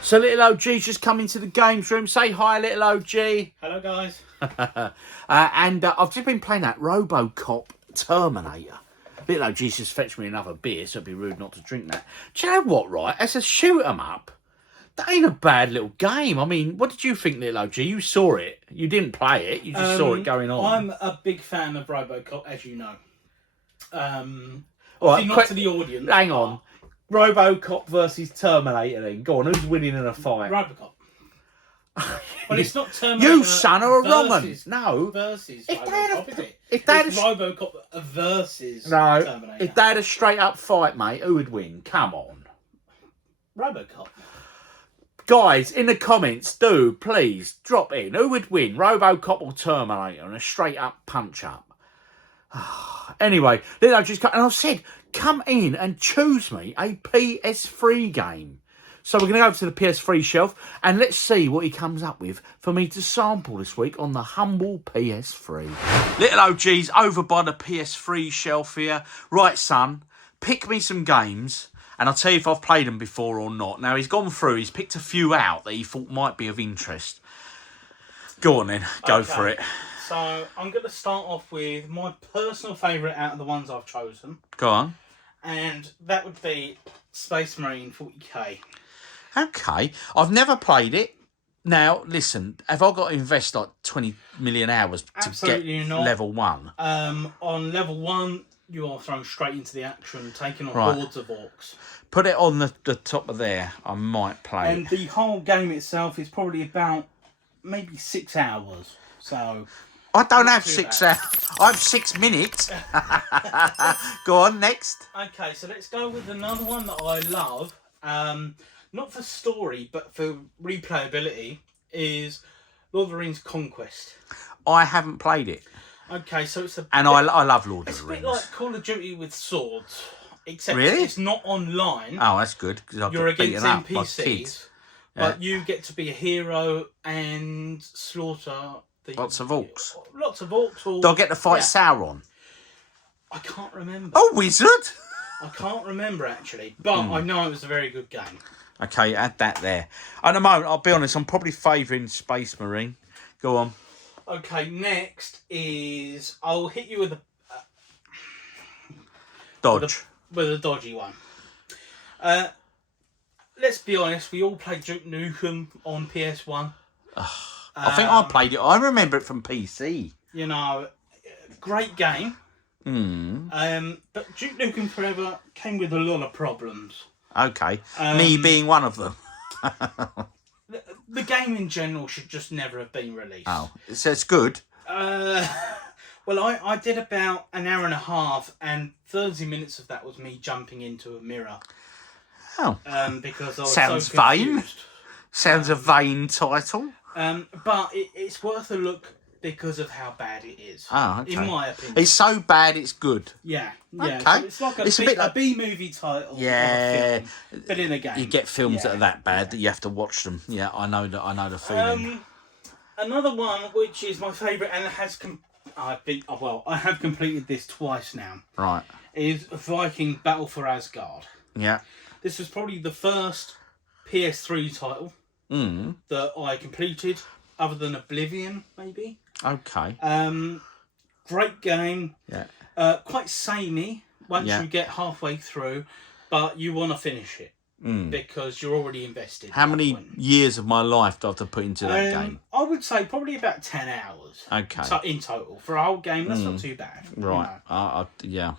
So little OG's just come into the games room. Say hi, little OG. Hello, guys. And I've just been playing that Robocop Terminator. Little OG's just fetched me another beer, so it'd be rude not to drink that. Do you know what, right? As a shoot 'em up, that ain't a bad little game. I mean, what did you think, little OG? You saw it. You didn't play it. You just saw it going on. I'm a big fan of Robocop, as you know. All right, not to the audience. Hang on. Robocop versus Terminator then. Go on, who's winning in a fight? Robocop. But it's not Terminator. You son of a Roman. No. Versus If Robocop, is it? If they It's Robocop versus no, Terminator. if they had a straight up fight, mate, who would win? Come on. Robocop. Guys, in the comments, do please drop in. Who would win, Robocop or Terminator, in a straight up punch up? Anyway, then I just got, and I said, come in and choose me a PS3 game. So we're going to go to the PS3 shelf and let's see what he comes up with for me to sample this week on the humble PS3. Little OG's over by the PS3 shelf here. Right, son, pick me some games and I'll tell you if I've played them before or not. Now, he's gone through, he's picked a few out that he thought might be of interest. Go on then, go for it. So I'm going to start off with my personal favourite out of the ones I've chosen. Go on. And that would be Space Marine 40k. Okay, I've never played it. Now, listen, have I got to invest like 20 million hours to Absolutely get not. level 1? On level 1, you are thrown straight into the action, taking on Right. hordes of orcs. Put it on the top of there. I might play And it. the whole game itself is probably about maybe 6 hours. So I don't not have too 6 bad. hours. I have 6 minutes. Go on, next. okay, so let's go with another one that I love. Not for story, but for replayability, is Lord of the Rings Conquest. I haven't played it. Okay, so it's And I love Lord it's of a the bit Rings. like Call of Duty with swords, except Really? it's not online. Oh, that's good. Because I You're get beaten against up by NPCs, kids. but you get to be a hero and slaughter Lots of orcs. Lots of orcs. Or, Do I get to fight yeah. Sauron? I can't remember. Oh, wizard! I can't remember actually, but I know it was a very good game. Okay, add that there. At the moment, I'll be honest, I'm probably favouring Space Marine. Go on. Okay, next is I'll hit you with Dodge. a dodgy one. Let's be honest, we all played Duke Nukem on PS1. I think I played it. I remember it from PC. You know, great game. But Duke Nukem Forever came with a lot of problems. Okay. Me being one of them. The game in general should just never have been released. Oh, so it's good. Well, I did about an hour and a half, and 30 minutes of that was me jumping into a mirror. Oh. Because I was Sounds so vain. confused. Sounds a vain title. But it's worth a look because of how bad it is. Oh, okay. In my opinion. It's so bad it's good. Yeah. Okay. So it's like It's a bit like- a B-movie title. Yeah. Of a film, but in a game. You get films that Yeah. are that bad that you have to watch them. Yeah, I know that. I know the feeling. Another one which is my favourite and I have completed this twice now. Right. Is Viking Battle for Asgard. Yeah. This was probably the first PS3 title that I completed, other than Oblivion, maybe. Okay. Great game. Yeah. Quite samey once you get halfway through, but you want to finish it because you're already invested. How many years of my life do I have to put into that game? I would say probably about 10 hours. Okay. In total. For a whole game, that's not too bad. Right. Yeah.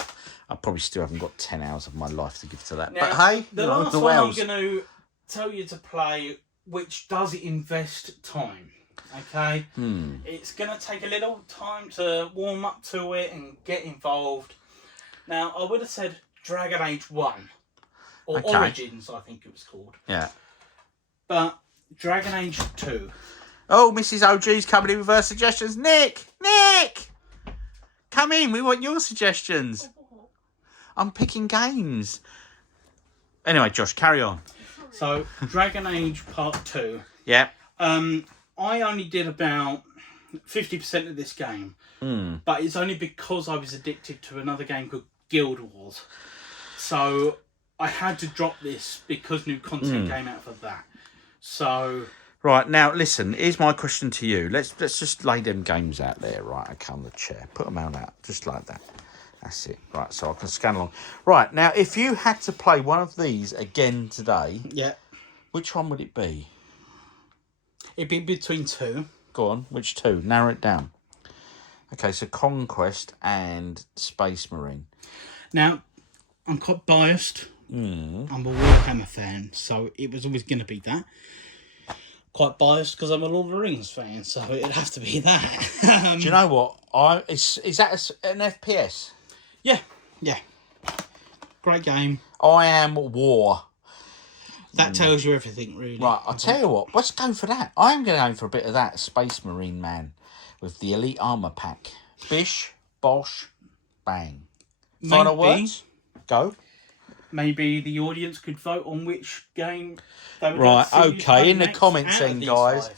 I probably still haven't got 10 hours of my life to give to that. Now, but hey, the last one I'm going to tell you to play, which does invest time. Okay? It's going to take a little time to warm up to it and get involved. Now, I would have said Dragon Age 1. Or Origins, I think it was called. Yeah. But Dragon Age 2. Oh, Mrs OG's coming in with her suggestions. Nick! Come in, we want your suggestions. I'm picking games. Anyway, Josh, carry on. So, Dragon Age Part 2. Yeah. I only did about 50% of this game. But it's only because I was addicted to another game called Guild Wars. So, I had to drop this because new content came out for that. So... Right, now, listen, here's my question to you. Let's just lay them games out there, right? Okay, on the chair. Put them out, just like that. That's it. Right, so I can scan along. Right, now, if you had to play one of these again today, which one would it be? It'd be between two. Go on, which two? Narrow it down. Okay, so Conquest and Space Marine. Now, I'm quite biased. I'm a Warhammer fan, so it was always going to be that. Quite biased because I'm a Lord of the Rings fan, so it'd have to be that. Do you know what? Is that an FPS? Yeah. Great game. I Am War. That tells you everything, really. Right, I'll tell you what. Let's go for that. I'm going to go for a bit of that Space Marine man with the Elite Armour Pack. Bish, bosh, bang. Final words? Go. Maybe the audience could vote on which game they would Right, like to see you okay, play in the next comments out of then, these guys.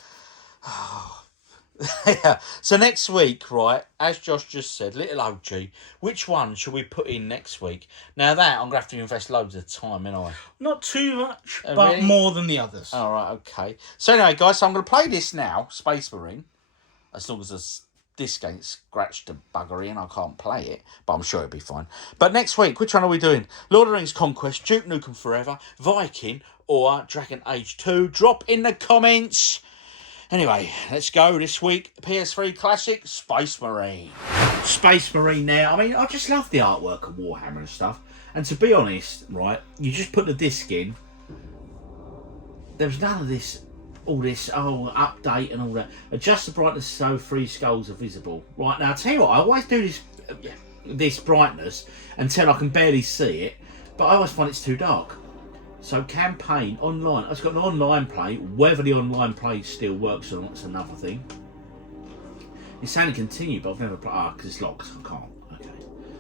5. Yeah. So next week, right, as Josh just said, little OG, which one should we put in next week? Now that, I'm going to have to invest loads of time, ain't I? Not too much, Oh, but really? more than the others. All right, okay. So anyway, guys, so I'm going to play this now, Space Marine, as long as this game's scratched the buggery and I can't play it, but I'm sure it'll be fine. But next week, which one are we doing? Lord of the Rings Conquest, Duke Nukem Forever, Viking, or Dragon Age 2? Drop in the comments. Anyway, let's go this week. PS3 classic, Space Marine. Space Marine now. I mean, I just love the artwork of Warhammer and stuff. And to be honest, right, you just put the disc in. There was none of this, all this, update and all that. Adjust the brightness so 3 skulls are visible. Right, now, I'll tell you what, I always do this brightness until I can barely see it. But I always find it's too dark. So campaign, online. It's got an online play. Whether the online play still works or not, it's another thing. It's saying continue, but I've never played. Because it's locked. I can't. Okay.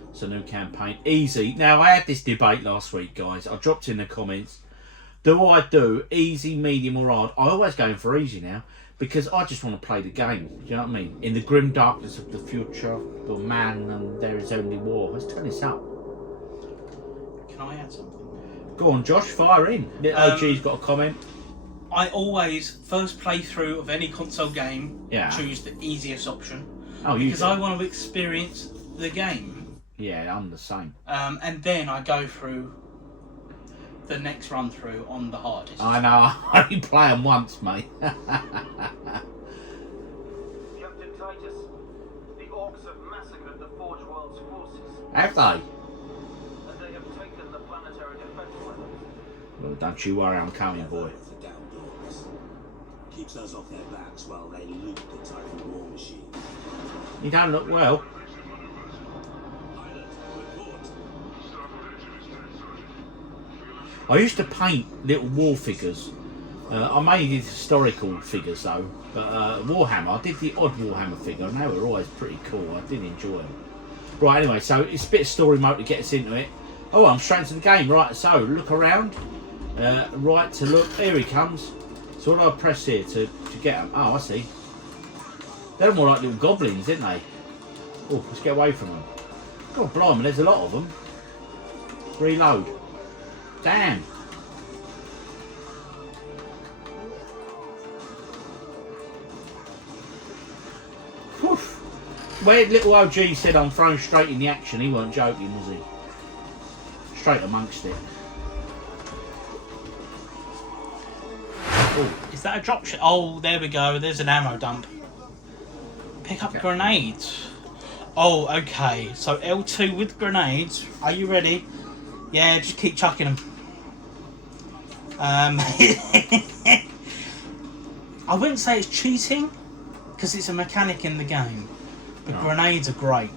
It's a new campaign. Easy. Now, I had this debate last week, guys. I dropped in the comments. Do I do easy, medium, or hard? I always go in for easy now. Because I just want to play the game. Do you know what I mean? In the grim darkness of the future, the man and there is only war. Let's turn this up. Can I add something? Go on, Josh, fire in. Little OG's got a comment. I always, first playthrough of any console game, Yeah. choose the easiest option. Oh, because I want to experience the game. Yeah, I'm the same. And then I go through the next run through on the hardest. I know, I only play them once, mate. Captain Titus, the orcs have massacred the Forge World's forces, Have they? and they have taken the planetary defense weapons. Well, don't you worry, I'm coming, boy. The down dogs. Keeps us off their backs while they loot the Titan war machine. You don't look well. Pilot, report. I used to paint little war figures. I mainly did historical figures though, but Warhammer, I did the odd Warhammer figure, and they were always pretty cool. I did enjoy them. Right, anyway, so it's a bit of story mode to get us into it. Oh, I'm straight into the game. Right, so look around. Right to look. Here he comes. So what do I press here to get him? Oh, I see. They're more like little goblins, aren't they? Oh, let's get away from them. God blimey, there's a lot of them. Reload. Damn. Whew. Where little OG said I'm thrown straight in the action, he weren't joking, was he? Straight amongst it. Oh, Is that a drop shot? Oh, there we go. There's an ammo dump. Pick up grenades. Oh, okay. So L2 with grenades. Are you ready? Yeah, just keep chucking them. I wouldn't say it's cheating, because it's a mechanic in the game. But No. grenades are great.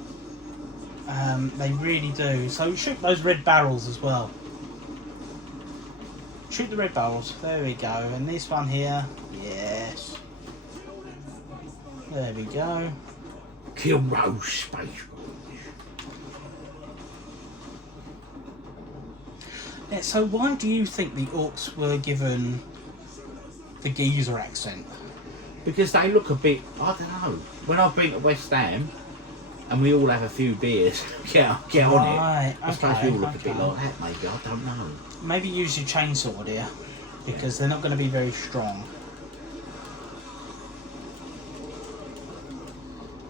They really do. So shoot those red barrels as well. Shoot the red barrels. There we go. And this one here. Yes. There we go. kill those space. Yeah, so why do you think the orcs were given the geezer accent? Because they look a bit, I don't know. When I've been to West Ham and we all have a few beers, get on it. Right, I suppose we all look a bit okay. like that, maybe. I don't know. Maybe use your chainsaw, dear, because they're not going to be very strong.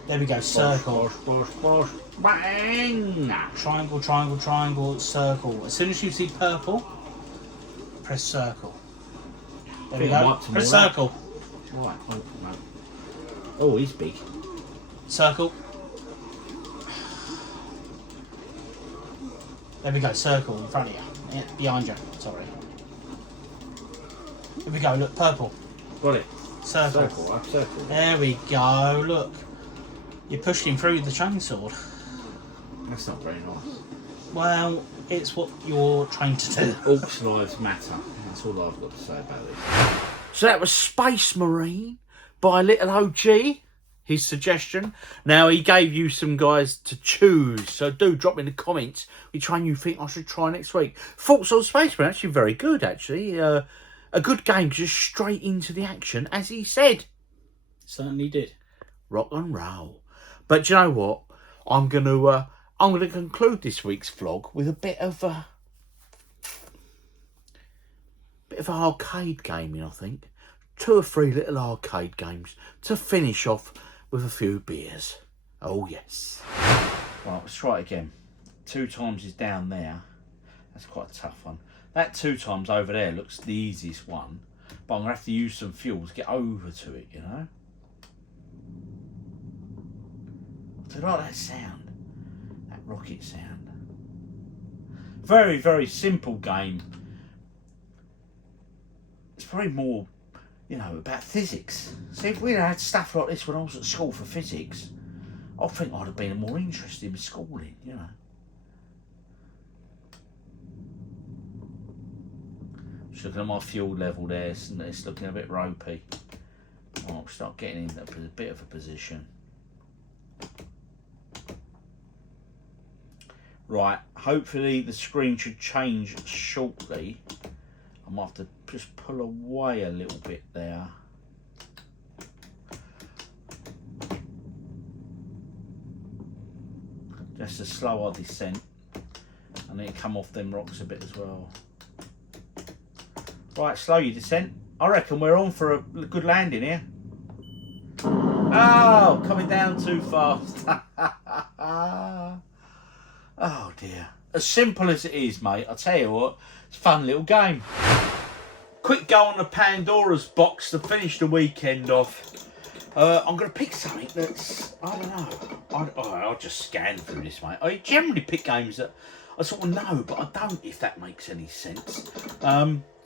There we go, circle. Bosh, bang! Triangle, triangle, triangle, circle. As soon as you see purple, press circle. There we Feel go. like some Press more circle. Right, oh, no. Oh, he's big. Circle. There we go, circle in front of you. Yeah, behind you, sorry. Here we go, look, purple. Got it. Circle. Circle, up circle. There we go, look. You pushed him through the chainsword. That's not very nice. Well, it's what you're trained to do. Orcs' lives matter. That's all I've got to say about this. So that was Space Marine by Little OG. His suggestion. Now, he gave you some guys to choose. So do drop in the comments which one you think I should try next week. Thoughts on Space Marine? Actually very good, actually. A good game, just straight into the action, as he said. Certainly did. Rock and roll. But you know what? I'm gonna conclude this week's vlog with a bit of arcade gaming, I think. 2 or 3 little arcade games to finish off with a few beers. Oh yes. Right, let's try it again. 2 times is down there. That's quite a tough one. That 2 times over there looks the easiest one. But I'm going to have to use some fuel to get over to it, you know. I do like that sound. That rocket sound. Very, very simple game. It's probably more, you know, about physics. See, if we'd had stuff like this when I was at school for physics, I think I'd have been more interested in schooling, you know. Just looking at my fuel level there, it's looking a bit ropey. I'll start getting in a bit of a position. Right, hopefully the screen should change shortly. I might have to just pull away a little bit there. Just a slower descent. And then come off them rocks a bit as well. Right, slow your descent. I reckon we're on for a good landing here. Oh, coming down too fast. Oh dear. As simple as it is, mate, I'll tell you what, it's a fun little game. Quick go on the Pandora's box to finish the weekend off. I'm going to pick something that's, I don't know. I'll just scan through this, mate. I generally pick games that I sort of know, but I don't, if that makes any sense.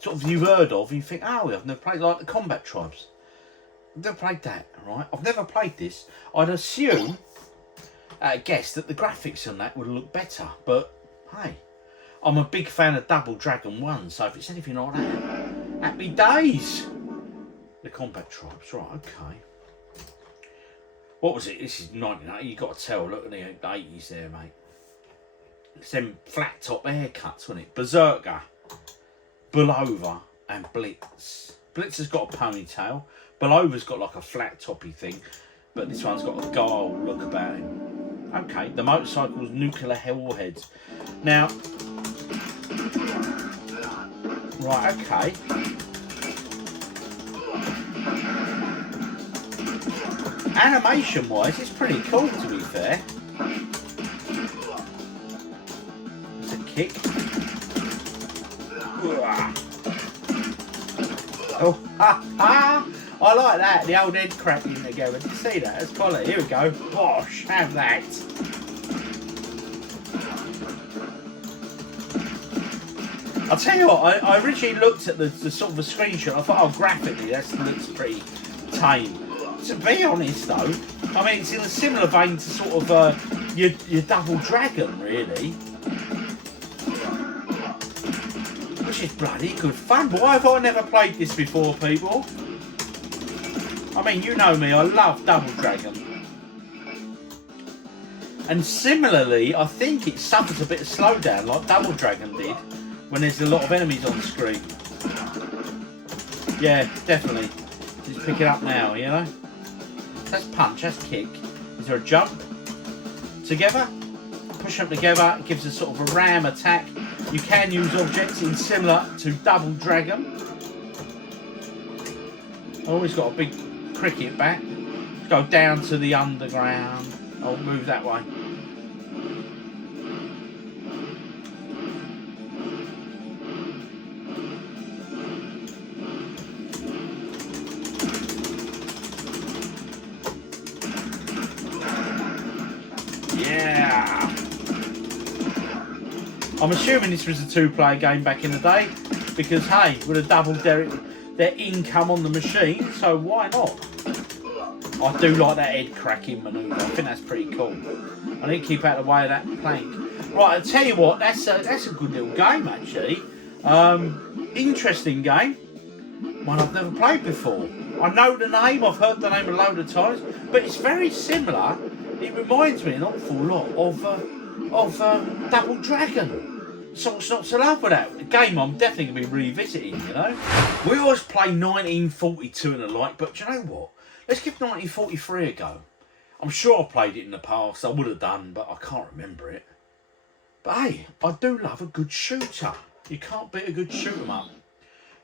Sort of you've heard of, and you think, oh, I've never played, like the Combat Tribes. I've never played that, right? I've never played this. I'd assume, guess that the graphics on that would look better, but hey, I'm a big fan of Double Dragon 1, so if it's anything like that, happy days. The Combat Tribes, right, okay. What was it? This is 1980, you got to tell, look at the 80s there, mate. It's them flat top haircuts, wasn't it? Berserker, Bullover and Blitz. Blitz has got a ponytail. Bullover's got like a flat toppy thing, but this one's got a guile look about him. Okay, the motorcycle's nuclear hellheads. Now, right, okay. Animation wise, it's pretty cool to be fair. It's a kick. Oh, ha ha! I like that, the old head cracking together. Did you see that? That's quality. Here we go. Bosh, have that. I'll tell you what, I originally looked at the sort of a screenshot. I thought, oh, graphically, that looks pretty tame. To be honest, though, I mean, it's in a similar vein to sort of your Double Dragon, really. Which is bloody good fun. But why have I never played this before, people? I mean, you know me, I love Double Dragon. And similarly, I think it suffers a bit of slowdown, like Double Dragon did, when there's a lot of enemies on screen. Yeah, definitely. Just pick it up now, you know? That's punch, that's kick. Is there a jump? Together? Push them together, it gives us sort of a ram attack. You can use objects in similar to Double Dragon. I always got a big cricket bat. Go down to the underground. I'll move that way. Yeah. I'm assuming this was a two-player game back in the day, because hey, would have doubled their income on the machine, so why not? I do like that head cracking manoeuvre. I think that's pretty cool. I need to keep out of the way of that plank. Right, I'll tell you what, that's a good little game actually. Interesting game. One I've never played before. I know the name, I've heard the name a load of times, but it's very similar. It reminds me an awful lot of Double Dragon. So what's not to love with that? The game I'm definitely going to be revisiting, you know. We always play 1942 and the like, but do you know what? Let's give 1943 a go. I'm sure I played it in the past, I would have done, but I can't remember it. But hey, I do love a good shooter. You can't beat a good shoot 'em up.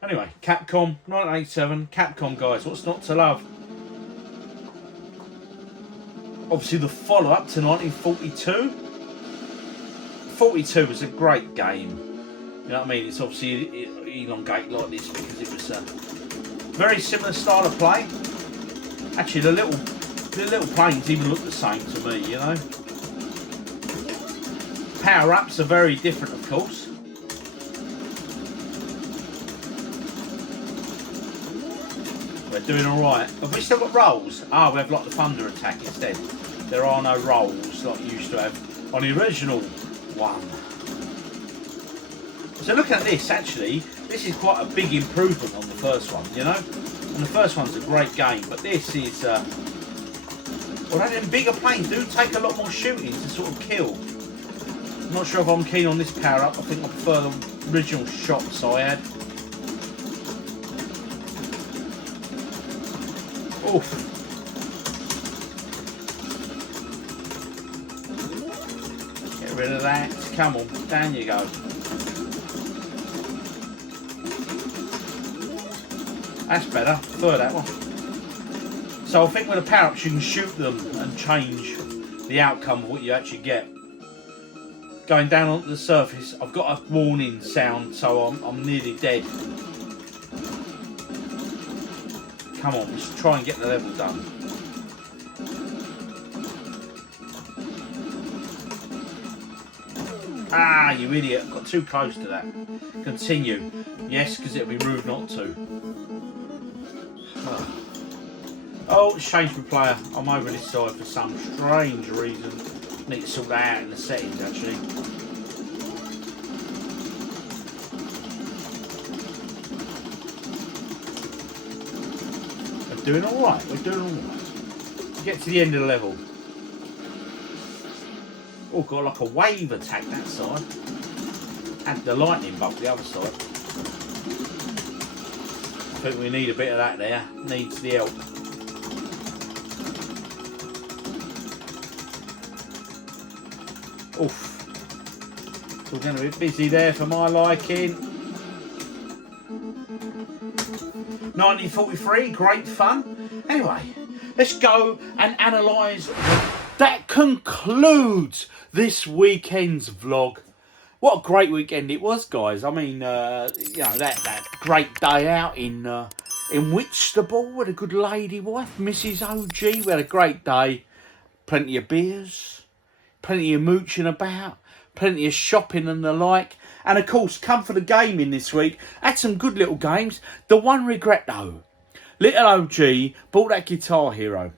Anyway, Capcom, 1987, Capcom guys, what's not to love? Obviously the follow-up to 1942. 42 was a great game. You know what I mean? It's obviously elongated like this because it was Very similar style of play. Actually, the little planes even look the same to me, you know. Power-ups are very different, of course. We're doing alright. Have we still got rolls? Ah, we have like the thunder attack instead. There are no rolls like you used to have on the original one. So looking at this, actually, this is quite a big improvement on the first one, you know? And the first one's a great game, but this is... well, them bigger planes do take a lot more shooting to sort of kill. I'm not sure if I'm keen on this power-up. I think I prefer the original shots I had. Oof. Get rid of that. Come on, down you go. That's better. Prefer that one. So I think with the power-ups you can shoot them and change the outcome of what you actually get. Going down onto the surface, I've got a warning sound, so I'm nearly dead. Come on, let's try and get the level done. Ah, you idiot. Got too close to that. Continue. Yes, because it'll be rude not to. Oh, it's changed my player. I'm over this side for some strange reason. Need to sort that out in the settings, actually. We're doing alright. We're doing alright. Get to the end of the level. Oh, got like a wave attack that side. And the lightning bug the other side. I think we need a bit of that there. Needs the help. Oof. We're going to be busy there for my liking. 1943, great fun. Anyway, let's go and analyse. That concludes this weekend's vlog. What a great weekend it was, guys. I mean, you know, that great day out in Whitstable with a good lady wife, Mrs OG. We had a great day. Plenty of beers, plenty of mooching about, plenty of shopping and the like. And of course, come for the gaming this week. Had some good little games. The one regret though, little OG bought that Guitar Hero.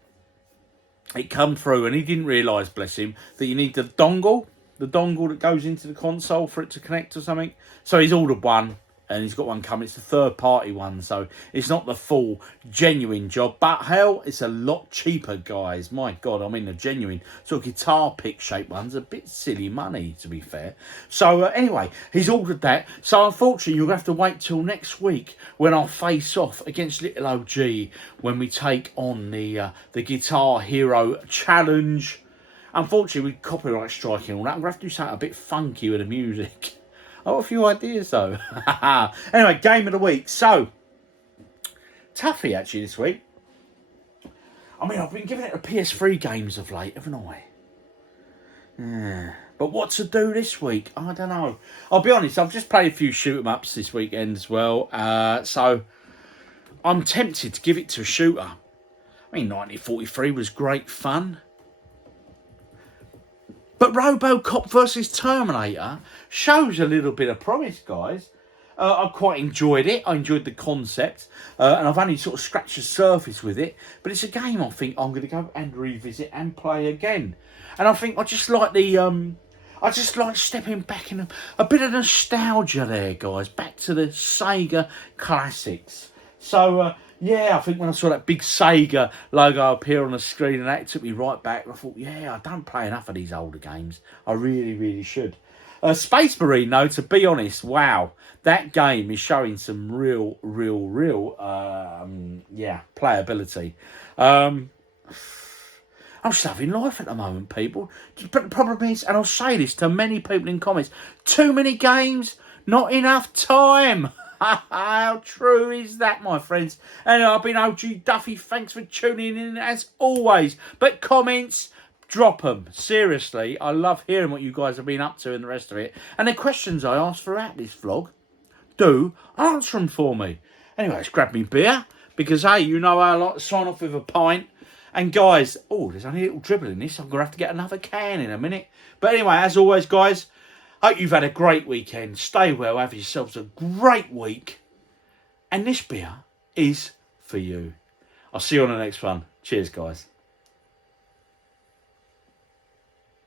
It come through and he didn't realise, bless him, that you need the dongle that goes into the console for it to connect or something. So he's ordered one and he's got one coming. It's the third party one, so it's not the full genuine job. But hell, it's a lot cheaper, guys. My God, I mean the genuine sort of guitar pick shaped one's a bit silly money, to be fair. So anyway, he's ordered that. So unfortunately, you'll have to wait till next week when I'll face off against little OG when we take on the Guitar Hero Challenge. Unfortunately, with copyright striking and all that, I'm going to have to do something a bit funky with the music. I've got a few ideas, though. Anyway, game of the week. So, Tuffy, actually, this week. I mean, I've been giving it a PS3 games of late, haven't I? Yeah. But what to do this week? I don't know. I'll be honest, I've just played a few shoot-em-ups this weekend as well. So, I'm tempted to give it to a shooter. I mean, 1943 was great fun. But RoboCop versus Terminator shows a little bit of promise, guys. I quite enjoyed it. I enjoyed the concept. And I've only sort of scratched the surface with it. But it's a game I think I'm going to go and revisit and play again. And I think I just like the... I just like stepping back in a bit of nostalgia there, guys. Back to the Sega classics. So... yeah, I think when I saw that big Sega logo appear on the screen and that, it took me right back. I thought, yeah, I don't play enough of these older games. I really, really should. Space Marine, though, to be honest, wow. That game is showing some real, yeah, playability. I'm just having life at the moment, people. But the problem is, and I'll say this to many people in comments, too many games, not enough time. How true is that, my friends? And I've been OGDuffy. Thanks for tuning in as always. But comments, drop them. Seriously, I love hearing what you guys have been up to and the rest of it. And the questions I asked throughout this vlog, do answer them for me. Anyway, let's grab me beer. Because, hey, you know I like to sign off with a pint. And, guys, oh, there's only a little dribble in this. I'm going to have to get another can in a minute. But anyway, as always, guys, hope you've had a great weekend. Stay well. Have yourselves a great week. And this beer is for you. I'll see you on the next one. Cheers, guys.